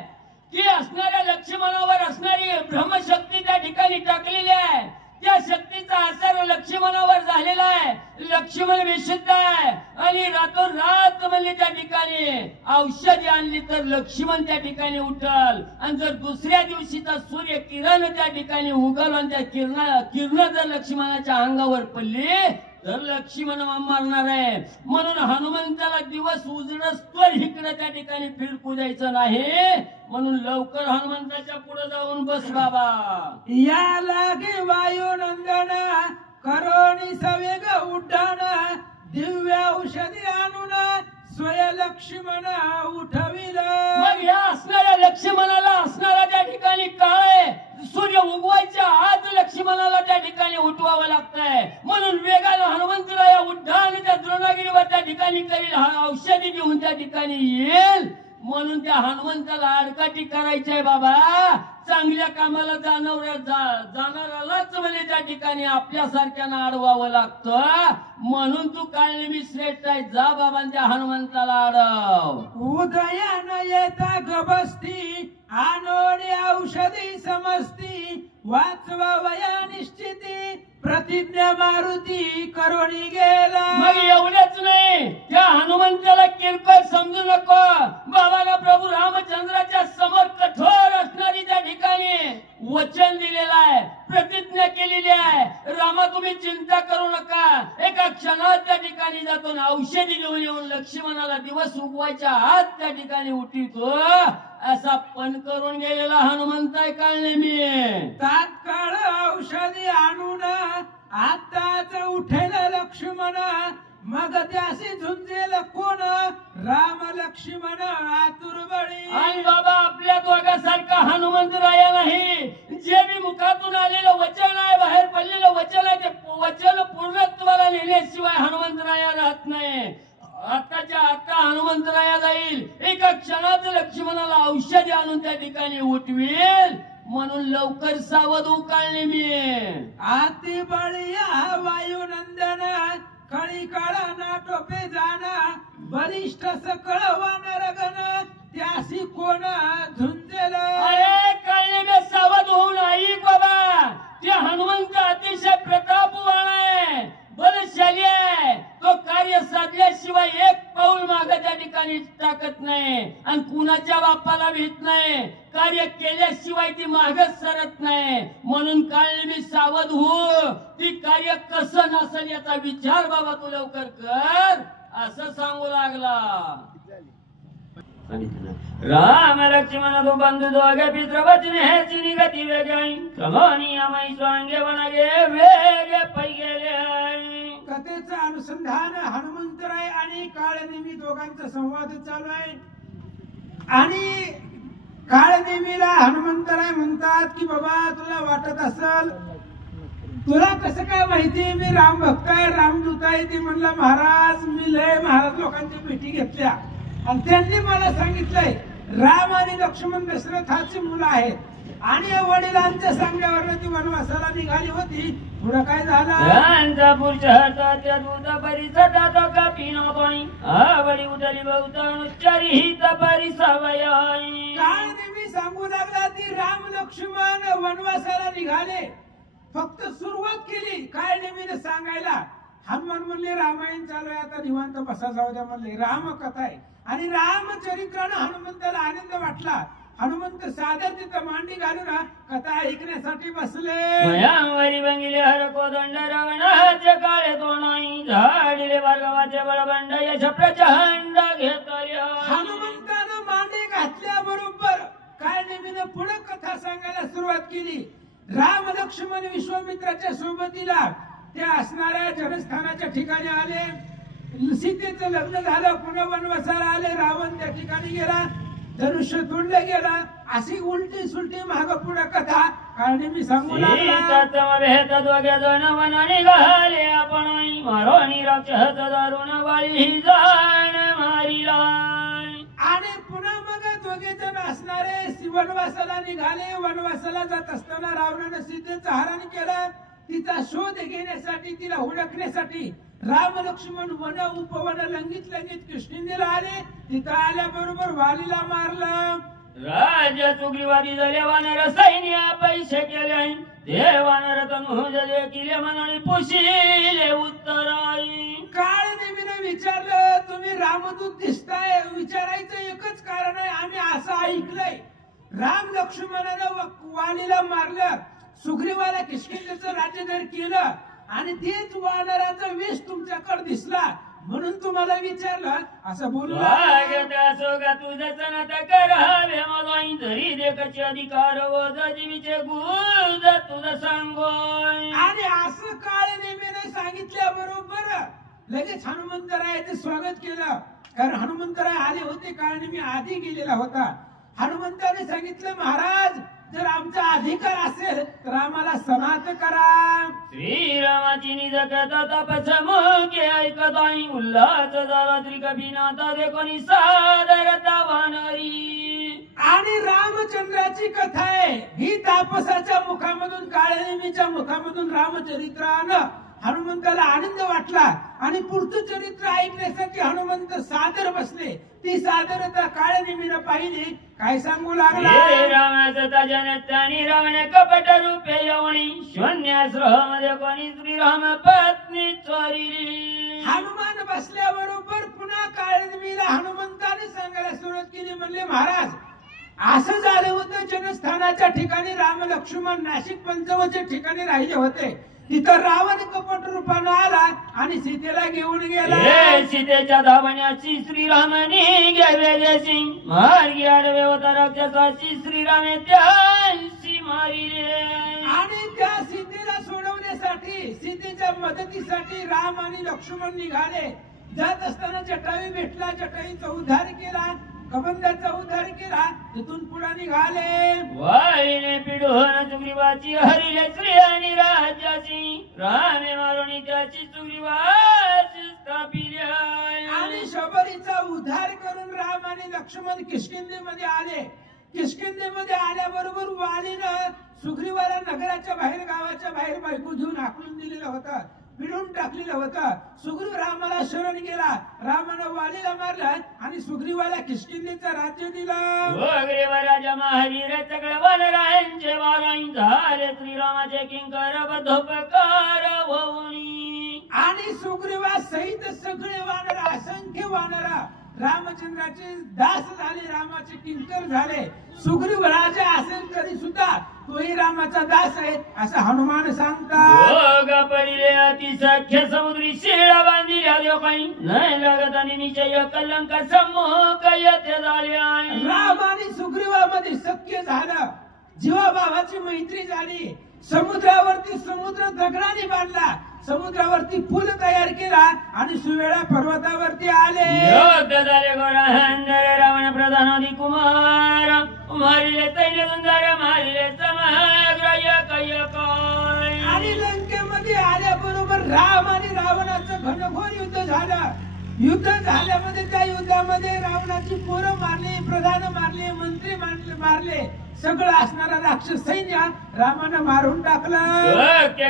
की असणाऱ्या लक्ष्मणावर असणारी ब्रह्मशक्ती त्या ठिकाणी टाकलेली आहे. त्या शक्तीचा असर लक्ष्मणावर झालेला आहे. लक्ष्मण विशुद्ध आहे आणि रातोरात म्हणजे त्या ठिकाणी औषधी आणली तर लक्ष्मण त्या ठिकाणी उठल. आणि जर दुसऱ्या दिवशीचा सूर्य किरण त्या ठिकाणी उगल आणि त्या किरण जर लक्ष्मणाच्या अंगावर पडली तर लक्ष्मण मरणार आहे. म्हणून हनुमंताला दिवस उजडस्तोवर इकडे त्या ठिकाणी फिरकू द्यायचं नाही. म्हणून लवकर हनुमंताच्या पुढे जाऊन बस बाबा. या लागे वायू नंदन करोनी सवेग उड्डाण, दिव्य औषधी आणून स्वय लक्ष्मण उठविल. मग या असणाऱ्या लक्ष्मणाला असणारा त्या ठिकाणी काय सूर्य उगवायच्या आत लक्ष्मणाला त्या ठिकाणी उठवावं लागतंय. म्हणून वेगानं हनुमंतराया उड्डाण त्या द्रोणगिरीवर त्या ठिकाणी करील, औषधी घेऊन त्या ठिकाणी येईल. म्हणून त्या हनुमंताला आडकाठी करायचंय बाबा. चांगल्या कामाला जाणारालाच म्हणजे त्या ठिकाणी आपल्यासारख्यानं अडवावं लागतं. म्हणून तू काळनेमी श्रेष्ठ आहे, जा बाबा त्या हनुमंताला अडव. उदयान येता गबसती आणोनी औषधी समजती, वाचवा वया निश्चिती प्रतिज्ञा मारुती करोनी गेला. मग एवढेच नाही, त्या हनुमंताला किरकोळ समजू नको. बाबाला प्रभू रामचंद्राच्या समोर कठोर असणारी त्या ठिकाणी वचन दिलेलं आहे, प्रतिज्ञा केलेली आहे. रामा तुम्ही चिंता करू नका, एका क्षणात त्या ठिकाणी जातो औषधी घेऊन येऊन लक्ष्मणाला दिवस उगवायच्या आत त्या ठिकाणी उठवतो असा पण करून गेलेला हनुमंत आहे काळनेमी. तात्काळ औषधी आणून आताच उठेल लक्ष्मण, मग त्याशी झुंजेल कोण राम लक्ष्मण आतुर बळी. आणि बाबा आपल्या दोघांसारखा हनुमंतराया नाही. जे मी मुखातून आलेलं वचन आहे, बाहेर पडलेलं वचन आहे, ते वचन पूर्णत्वाला नेल्याशिवाय हनुमंतराया राहत नाही. आताच्या आता हनुमंतराया जाईल. एका क्षणात लक्ष्मणाला औषधी आणून त्या ठिकाणी उठवेल. म्हणून लवकर सावध उकाळले मी. आती बळिया वायुनंदन कळी काळा ना टोपे जाना बलिष्ठ सकळ वानरगण त्यासी कोण झुंजल. अरे कळले मी सावध होऊन ऐक बाबा. ते हनुमंत अतिशय प्रतापवान आहे, बलशाली आहे. तो कार्य साधल्याशिवाय एक पाऊल माग त्या ठिकाणी टाकत नाही आणि कुणाच्या बापाला भीत नाही. कार्य केल्याशिवाय ती मागच सरत नाही. म्हणून काळले मी सावध हो. ती कार्य कसं नसेल याचा विचार बाबा तू लवकर कर असं सांगू लागला. राम लक्ष्मण दो बंधु दोघे पित्र वचने हेची निगती वेगळी क्रमानी अमई स्वांगे वनगे वेगे पै गेले. कथेचं अनुसंधान हनुमंतराय आणि काळनेमी दोघांचा संवाद चालू आहे. आणि काळनेमीला हनुमंतराय म्हणतात की बाबा तुला वाटत असल, तुला कसं काय माहिती मी राम भक्त आहे, रामदूत आहे. ते म्हणला महाराज मी लय महाराज लोकांची भेटी घेतल्या आणि त्यांनी मला सांगितलंय राम आणि लक्ष्मण दशरथाची मुलं आहेत आणि या वडिलांच्या सांगण्यावर ती वनवासाला निघाली होती. पुढं काय झालं? यांचा पुरुष हरता त्या दूध परिचा दातो का पिनो पाणी आवडी उठली बहुतन उच्चारी ही तपरी सवय. काळ नेहमी सांगू लागला ती राम लक्ष्मण वनवासाला निघाले. फक्त सुरुवात केली काय नेहमीने सांगायला. हनुमान म्हणले रामायण चालू आहे आता निवांत बसा जाऊ द्या म्हणले. राम कथा आहे आणि रामचरित्रानं हनुमंताला आनंद वाटला. हनुमंत सादर तिथं मांडी घालून कथा ऐकण्यासाठी बसले. मयावरी बंगिले हर कोदंड रावणाचे काळे तोंडाई झाडिले भार्गवाचे बळबंड यश प्रचंड घेतले. हनुमंतानं मांडी घातल्याबरोबर काय नेहमीनं पुढे कथा सांगायला सुरुवात केली. राम लक्ष्मण विश्वामित्राच्या सोबतीला त्या असणाऱ्या जनस्थानाच्या ठिकाणी आले. सीतेचं लग्न झालं, पुन्हा वनवासाला आले. रावण त्या ठिकाणी गेला, धनुष्य तोडलं गेला. अशी उलटी सुलटी माग पुढे कथा कारण मी सांगू लागला. दोघे जण वनाने घाले आपण मारो निराक्षस दारुण वाळी जाण मारिला. आणि पुन्हा मग दोघे जण असणारे वनवासाला निघाले. वनवासाला जात असताना रावणाने सीतेचा हरण केलं. तिचा शोध घेण्यासाठी तिला हुडकण्यासाठी राम लक्ष्मण वन उपवन लंगित कृष्णेला आले. तिथं आल्याबरोबर वालीला मारलं. राजा चुगलीवादी झाले वानर सैन्य पैसे केले. ते वानर तनुज किले म्हणून पुशिले उत्तराई. काळ नेहमीने विचारलं तुम्ही रामदूत दिसताय. विचारायचं एकच कारण आहे आम्ही असं ऐकलंय राम लक्ष्मणानं वालीला मारलं, सुग्रीवाला किष्किंधेचं राज्यधर केलं आणि तेच वानराचा वेश तुमच्याकडे दिसला म्हणून तुम्हाला विचारलं असं बोलू. अधिकार तुझं सांगो. आणि असं काळ नेहमीने सांगितल्याबरोबर लगेच हनुमंतरायाचं स्वागत केलं. कारण हनुमंतराय आले होते काळ नेहमी आधी गेलेला होता. हनुमंताने सांगितलं महाराज जर आमचा अधिकार असेल तर आम्हाला सनात करा. श्रीरामाची निज कथा तपस मुखे ऐकत आई उल्हास झाला त्रिकपिनाथा दे कोणी सादरता वानरी. आणि रामचंद्राची कथा आहे ही तापसाच्या मुखामधून काळनेमीच्या मुखामधून रामचरित्रानं हनुमंताला आनंद वाटला आणि पुढचं चरित्र ऐकण्यासाठी हनुमंत सादर बसले. ती सादरता काळनेमीनं पाहिली. काय सांगू लागला? रामाचं तजनत्यानी रावणे कपट रूपे यवणी शून्याश्रमध्ये कोणी श्रीराम पत्नी चोरिली. हनुमान बसल्याबरोबर पुन्हा काळनेमीला हनुमंताने सांगायला सुरुवात केली. म्हणले महाराज असं झालं होतं जनस्थानाच्या ठिकाणी राम लक्ष्मण नाशिक पंचवच्या ठिकाणी राहिले होते. तिथं रावण कपट रूपानं आला आणि सीतेला घेऊन गेला. सीतेच्या धावण्याची श्रीरामाने घ्यावे सिंग मार्गी आडवे होता राक्षसाची श्रीरामे त्यांची मारिले. आणि त्या सीतेला सोडवण्यासाठी सीतेच्या मदतीसाठी राम आणि लक्ष्मण निघाले. जात असताना जटायू भेटला, जटायूचा उद्धार केला, कबंदाचा उद्धार केला, तिथून पुढे निघाले. वाळीने पिढोन सुग्रीवाची हरिले श्री आणि राज्याची रामे मारुनी त्याची सुग्रीवाची स्थापिल्या. आणि शबरीचा उद्धार करून राम आणि लक्ष्मण किष्किंधेमध्ये आले. किष्किंधेमध्ये आल्याबरोबर वालीनं सुग्रीवाला नगराच्या बाहेर, गावाच्या बाहेर बायको घेऊन हाकलून दिलेलं होतं, पिळून टाकलेलं होतं. सुग्रीव रामाला शरण गेला, रामानं वालीला मारलं आणि सुग्रीवाला किष्किंधेचं राज्य दिलं. सुग्रीव राजा महावीर सगळं वानरांचे वाराई झाले श्रीरामाचे किंकर बद्धोपकार होऊनी. आणि सुग्रीवा सहित सगळे वानर, असंख्य वानर रामचंद्राचे दास झाले, रामाचे किंकर झाले. सुग्रीव राजा असेल तरी सुद्धा तोही रामाचा दास आहे असं हनुमान सांगतात. पडिले अति सख्य समुद्री शिळा बांधिल्या देव काही नाही लागत आणि निश्चय कलंक सम्मुख येथे झाले. राम आणि सुग्रीवामध्ये सख्य झालं, जीवाभावाची मैत्री झाली. समुद्रावरती समुद्र दगडाने बांधला, समुद्रावरती पूल तयार केला आणि सुवेळा पर्वतावरती आले. योद्ध झाले गोराहंदर रावण प्रधान आदी कुमार मारिले सैन्य सुंदर मारिले समग्र एक आणि लंकेमध्ये आल्याबरोबर राम आणि रावणाचं घनघोर युद्ध झालं. युद्ध झाल्यामध्ये त्या युद्धामध्ये रावणाची पोरं मारली, प्रधान मारले, मंत्री मारले, सगळं असणारा राक्षस सैन्य रामानं मारून टाकलं.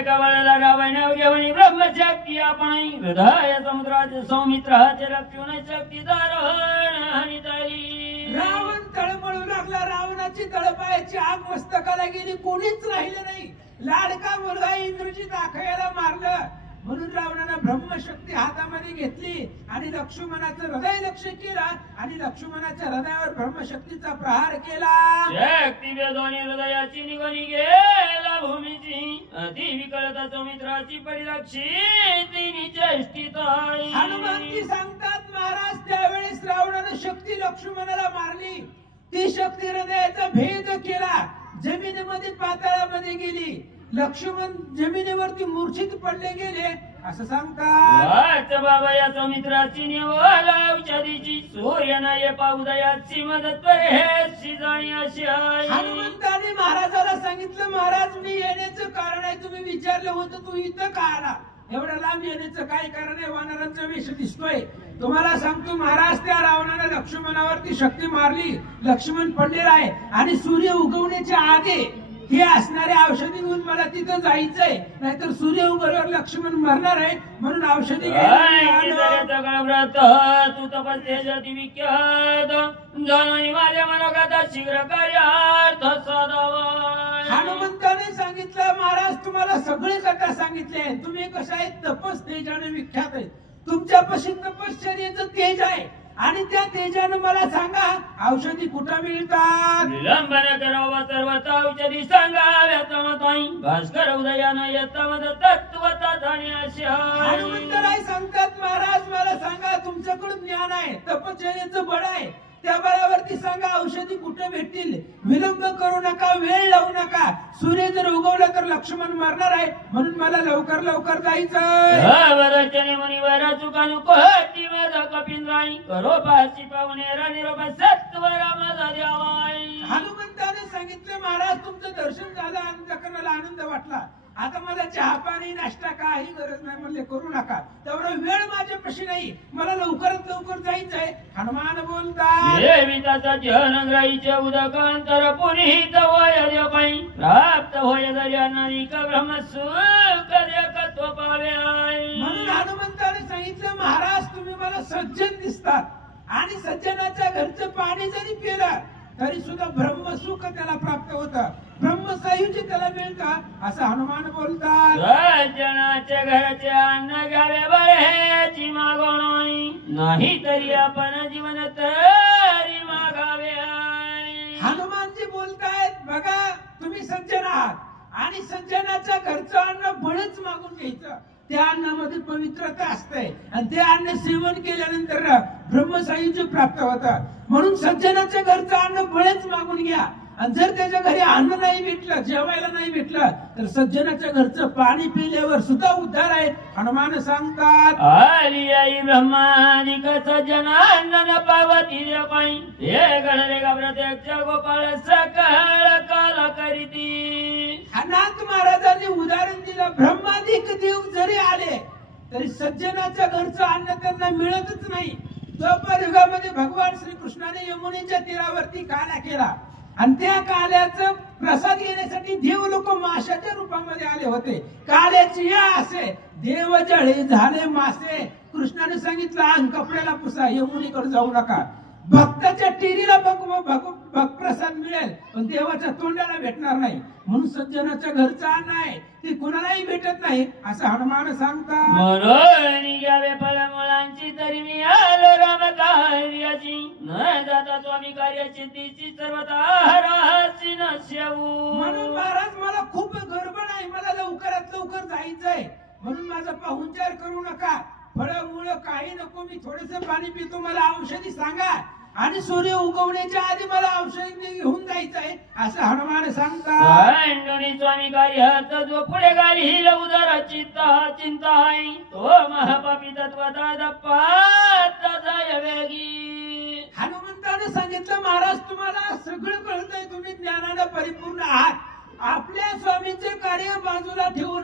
कवळला रावण घेऊन ब्रह्मशक्ती आपण हृदय समुद्राचे सौमित्राचे लक्ष्मण शक्तीदार आणि तरी रावण तळमळू लागला. रावणाची तळपायाची आग मस्तकाला गेली, कोणीच राहिलं नाही. लाडका मुलगा इंद्रजित आखयाला मारलं. म्हणून रावणानं ब्रह्मशक्ती हातामध्ये घेतली आणि लक्ष्मणाचं हृदय लक्ष्य केलं आणि लक्ष्मणाच्या हृदयावर ब्रह्मशक्तीचा प्रहार केला. शक्ती वेदोनी हृदयाची निघून गेला भूमीची अति विकळता सौमित्राची परिरक्षी तिनी चेष्टित. हनुमानजी सांगतात महाराज त्यावेळेस रावणानं शक्ती लक्ष्मणाला मारली. ती शक्ती हृदयाचा भेद केला, जमिनीमध्ये पाताळामध्ये गेली. लक्ष्मण जमिनीवरती मूर्छित पडले गेले असं सांगतात. बाबा या सौमित्राची निवड औषधीची सूर्य नाही पाउदयाची मदत करे जाणी अशी. हनुमंताने महाराजाला सांगितलं, महाराज मी येण्याचं कारण आहे, तुम्ही विचारलं होतं तू इथं का आला, एवढ्या लांब येण्याचं काय कारण आहे, वानरांचा वेश दिसतोय. तुम्हाला सांगतो महाराज त्या रावणाने लक्ष्मणावरती शक्ती मारली, लक्ष्मण पडलेला आहे आणि सूर्य उगवण्याच्या आधी हे असणारे औषधी घेऊन मला तिथं जायचंय, नाहीतर सूर्य उगवल्यावर लक्ष्मण मरणार आहे, म्हणून औषधी तू तपस्येची विख्यात जाणून माझ्या मनोगता शीघ्र कार्यार्थ साधावा. हनुमंताने सांगितलं महाराज तुम्हाला सगळी कथा सांगितली, तुम्ही कसं आहे तपस तेजाने विख्यात आहे, तुमच्यापाशी तपश्चर्याचं तेज आहे आणि त्या तेजानं मला सांगा औषधी कुठं मिळतात. विलंबन करावा सर्वता औषधी सांगाव्यात मताई भास्कर उदयानं येतावत तत्वता जाणे अशी. हनुमंतराय सांगतात महाराज मला सांगा तुमच्याकडून ज्ञान आहे, तपश्चर्याचं बळ आहे, त्या बळावरती सांगा औषधी कुठे भेटतील. विलंब करू नका, वेळ लावू नका, सूर्य जर उगवला तर लक्ष्मण मरणार आहे, म्हणून मला लवकर लवकर जायचं. मुनिवर चुकानु कोटी माझा कपिंद्राई करो पाशी पाहुणे राणीरोबा सत्वरा माझा द्यावाई. हनुमंताने सांगितलं महाराज तुमचं दर्शन झालं आणि दखनाला आनंद वाटला, आता मला चहा पाणी नाश्ता काही गरज नाही, म्हणले करू नका, तेवढा वेळ माझ्यापाशी नाही, मला लवकरात लवकर जायचंय. हनुमान बोलतात देविताचा जनग्राहीचे उदकांतर पुनीत वय देव काही प्राप्त होय दर्यानानिक ब्रह्मसुख देखत्व पावे. म्हणून हनुमंताने सांगितलं महाराज तुम्ही मला सज्जन दिसतात आणि सज्जनाच्या घरचं पाणी जरी पिलं तरी सुद्धा ब्रह्मसुख त्याला प्राप्त होतं, ब्रह्मसायुज्य त्याला मिळतं असं हनुमान बोलतात. सज्जनाच्या घरचे अन्न घ्यावे बरेची मागवणी नाही तरी आपण जीवन तरी मागावे. हनुमानजी बोलतायत बघा तुम्ही सज्जन आहात आणि सज्जनाच्या घरचं अन्न बळच मागून घ्यायचं, त्या अन्नामध्ये पवित्रता असते आणि ते अन्न सेवन केल्यानंतर ब्रह्मसायुज्य प्राप्त होतं, म्हणून सज्जनाच्या घरचं अन्न बळच मागून घ्या आणि जर त्याच्या घरी अन्न नाही भेटलं, जेवायला नाही भेटलं, तर सज्जनाच्या घरचं पाणी पिल्यावर सुद्धा उद्धार आहे. हनुमान सांगतात, आली आई ब्रह्मादिक सज्जनांना न पावती पायी हे घडले का प्रत्यक्ष गोपाळ सकाळ काल करीती. अनाथ महाराजांनी उदाहरण दिलं, ब्रह्मादिक देव जरी आले तरी सज्जनाच्या घरचं अन्न त्यांना मिळतच नाही. द्वापर युगामध्ये भगवान श्रीकृष्णाने यमुनेच्या तीरावरती काला केला आणि त्या काल्याचं प्रसाद घेण्यासाठी देव लोक माशाच्या रूपामध्ये आले होते. काल्याची या असे देव जळे झाले मासे. कृष्णाने सांगितलं अंग कपड्याला पुसा, यमुनेकडे जाऊ नका. भक्ताच्या टिरीला प्रसाद मिळेल पण देवाच्या तोंडाला भेटणार नाही. म्हणून सज्जनाच्या घरचा अन्न आहे ते कुणालाही भेटत नाही असं हनुमान सांगतात. म्हणून घ्यावे फळमुळांची तरी मी आलो राम कार्याची न जाता स्वामी कार्याची तिची सर्वताची न शेवू. म्हणून महाराज मला खूप गडबड आहे, मला लवकरात लवकर जायचंय, म्हणून माझा पाहुणचार करू नका. फळं मुळ काही नको, मी थोडस पाणी पितो, मला औषधी सांगा आणि सूर्य उगवण्याच्या आधी मला औषधी घेऊन जायचंय असं हनुमान सांगतात. स्वामी कार्य जो पुढे गाली उदर चिंता आहे तो महापापी तत्वता जाय वेगी. हनुमंताने सांगितलं, महाराज तुम्हाला सगळं कळतंय, तुम्ही ज्ञानानं परिपूर्ण आहात. आपल्या स्वामींचे कार्य बाजूला ठेवून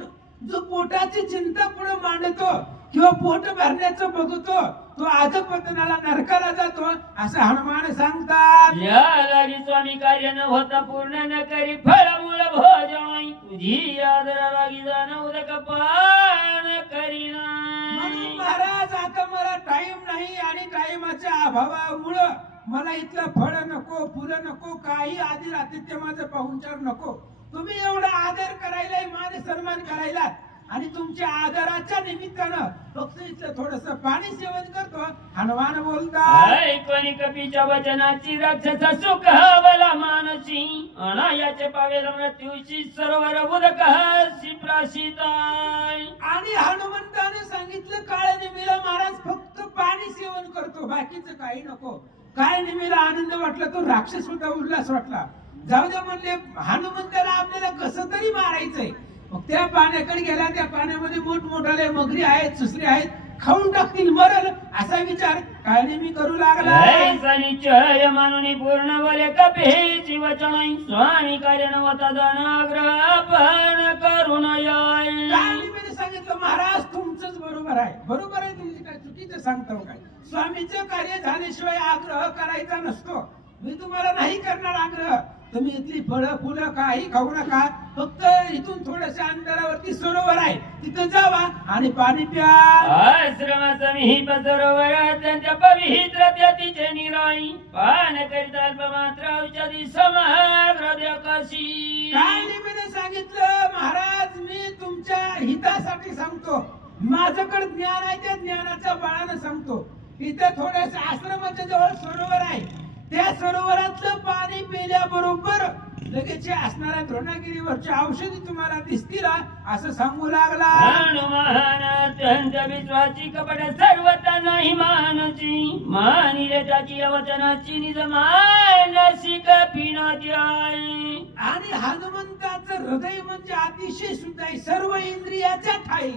जो पोटाची चिंता पुढे मांडतो किंवा पोट भरण्याचं बघतो तो अधपतनाला नरकाला जातो असं हनुमान सांगतात. या लागी स्वामी कार्य न होता पूर्ण न करी फळमुळ भोजन तुझी आदरा लागी जाण उदक पान करीना. म्हणून महाराज आता मला टाइम नाही आणि टाइमाच्या अभावामुळं मला इथलं फळ नको, फुलं नको, काही आधी आतिथ्य माझं पाहुणचार नको. तुम्ही एवढा आदर करायला, मान सन्मान करायला आणि तुमच्या आदराच्या निमित्तानं फक्त इथलं थोडस पाणी सेवन करतो. हनुमान बोलतात, कोणी कपीच्या वचनाची राक्षसा सुख हवला मानसी अनायाचे पावेल मृत्यूची सरोवर उदकाशी प्राशिताय. आणि हनुमंताने सांगितलं, काळ्या नेमीला महाराज फक्त पाणी सेवन करतो, बाकीचं काही नको. काळ्या नेमीला आनंद वाटला, तो राक्षस होता, उल्हास वाटला. जाऊ द्या म्हणले, हनुमंताला आपल्याला कसं तरी मारायचंय. मग त्या पाण्याकडे गेला, त्या पाण्यामध्ये मोठमोठाले मगरी आहेत, सुसरे आहेत, खाऊन टाकतील, मरल असा विचार काळने मी करू लागला. मानुनी पूर्ण बोले कपेची वचन स्वामी कार्य नवता जनाग्रह पण करू नये. काळने सांगितलं, महाराज तुमचंच बरोबर आहे, बरोबर आहे, तुमची काय चुकीचं सांगतो काय. स्वामीचं कार्य झाल्याशिवाय आग्रह करायचा नसतो. मी तुम्हाला नाही करणार आग्रह, तुम्ही इथली फळं फुलं काही खाऊ नका, फक्त इथून थोड्याशा अंतरावरती सरोवर आहे तिथं जावा आणि पाणी प्या. आश्रमसमीप सरोवर त्यांच्या पवित्र तिचे निराई पान करिता मात्र औषधी समग्र कशी. काळीने सांगितलं, महाराज मी तुमच्या हितासाठी सांगतो, माझ्याकडे ज्ञान आहे, त्या ज्ञानाच्या बळानं सांगतो. इथं थोड्याशा आश्रमाच्या जवळ सरोवर आहे, त्या सरोवरातलं पाणी पिल्याबरोबर लगेच असणाऱ्या द्रोणागिरीवरच्या औषधी तुम्हाला दिसतील असं सांगू लागला. हनुमान अत्यंत विश्वाची कपट सर्वता नाही मानची मानिले त्याची वचनाची निज मानसी कपिनाती. आणि हनुमंताचं हृदय म्हणजे अतिशय शुद्ध आहे, सर्व इंद्रियाच्या ठाई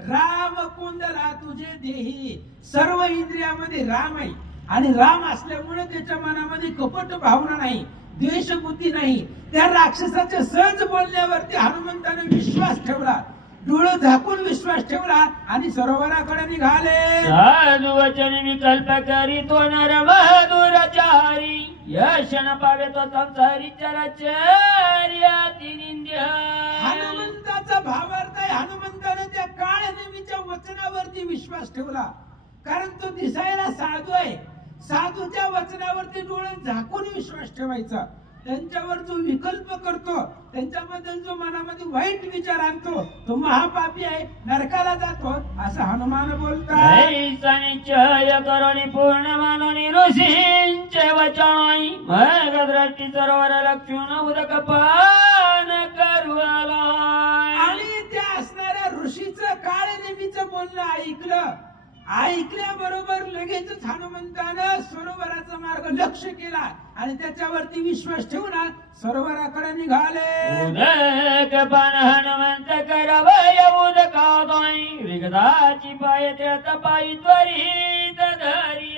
राम कोंदला तुझे देही. सर्व इंद्रियामध्ये राम आहे आणि राम असल्यामुळे त्याच्या मनामध्ये कपट भावना नाही, द्वेष बुद्धी नाही. त्या राक्षसाच्या सहज बोलण्यावरती हनुमंताने विश्वास ठेवला, डोळं झाकून विश्वास ठेवला आणि सरोवराकडे निघाले. साधू वचन विकल्प करी तो नर मधुरचारी यश न पावे तो संसारी चराचर्याती निंद्य. हनुमंताचा भावार्थ आहे, हनुमंताने त्या काळ्या नेमीच्या वचनावरती विश्वास ठेवला, कारण तो दिसायला साधू आहे. साधूच्या वचनावरती डोळे झाकून विश्वास ठेवायचा. त्यांच्यावर जो विकल्प करतो, त्यांच्याबद्दल जो मनामध्ये वाईट विचार आणतो, तो महापापी आहे, नरकाला जातो असं हनुमान बोलतात. करुणी पूर्ण मानोनी ऋषींचे वचन मग दृष्टी सरोवर लक्ष्मण उदक पान करू आला. आणि त्या असणाऱ्या ऋषीचं काळ्या नेमीचं बोलणं ऐकलं. ऐकल्याबरोबर लगेचच हनुमंतानं सरोवराचा मार्ग लक्ष केला आणि त्याच्यावरती विश्वास ठेवून सरोवराकडे निघाले. उदक पान हनुमंत करवय उदका विगदाची पाय त्यात पायी त्वरित धरी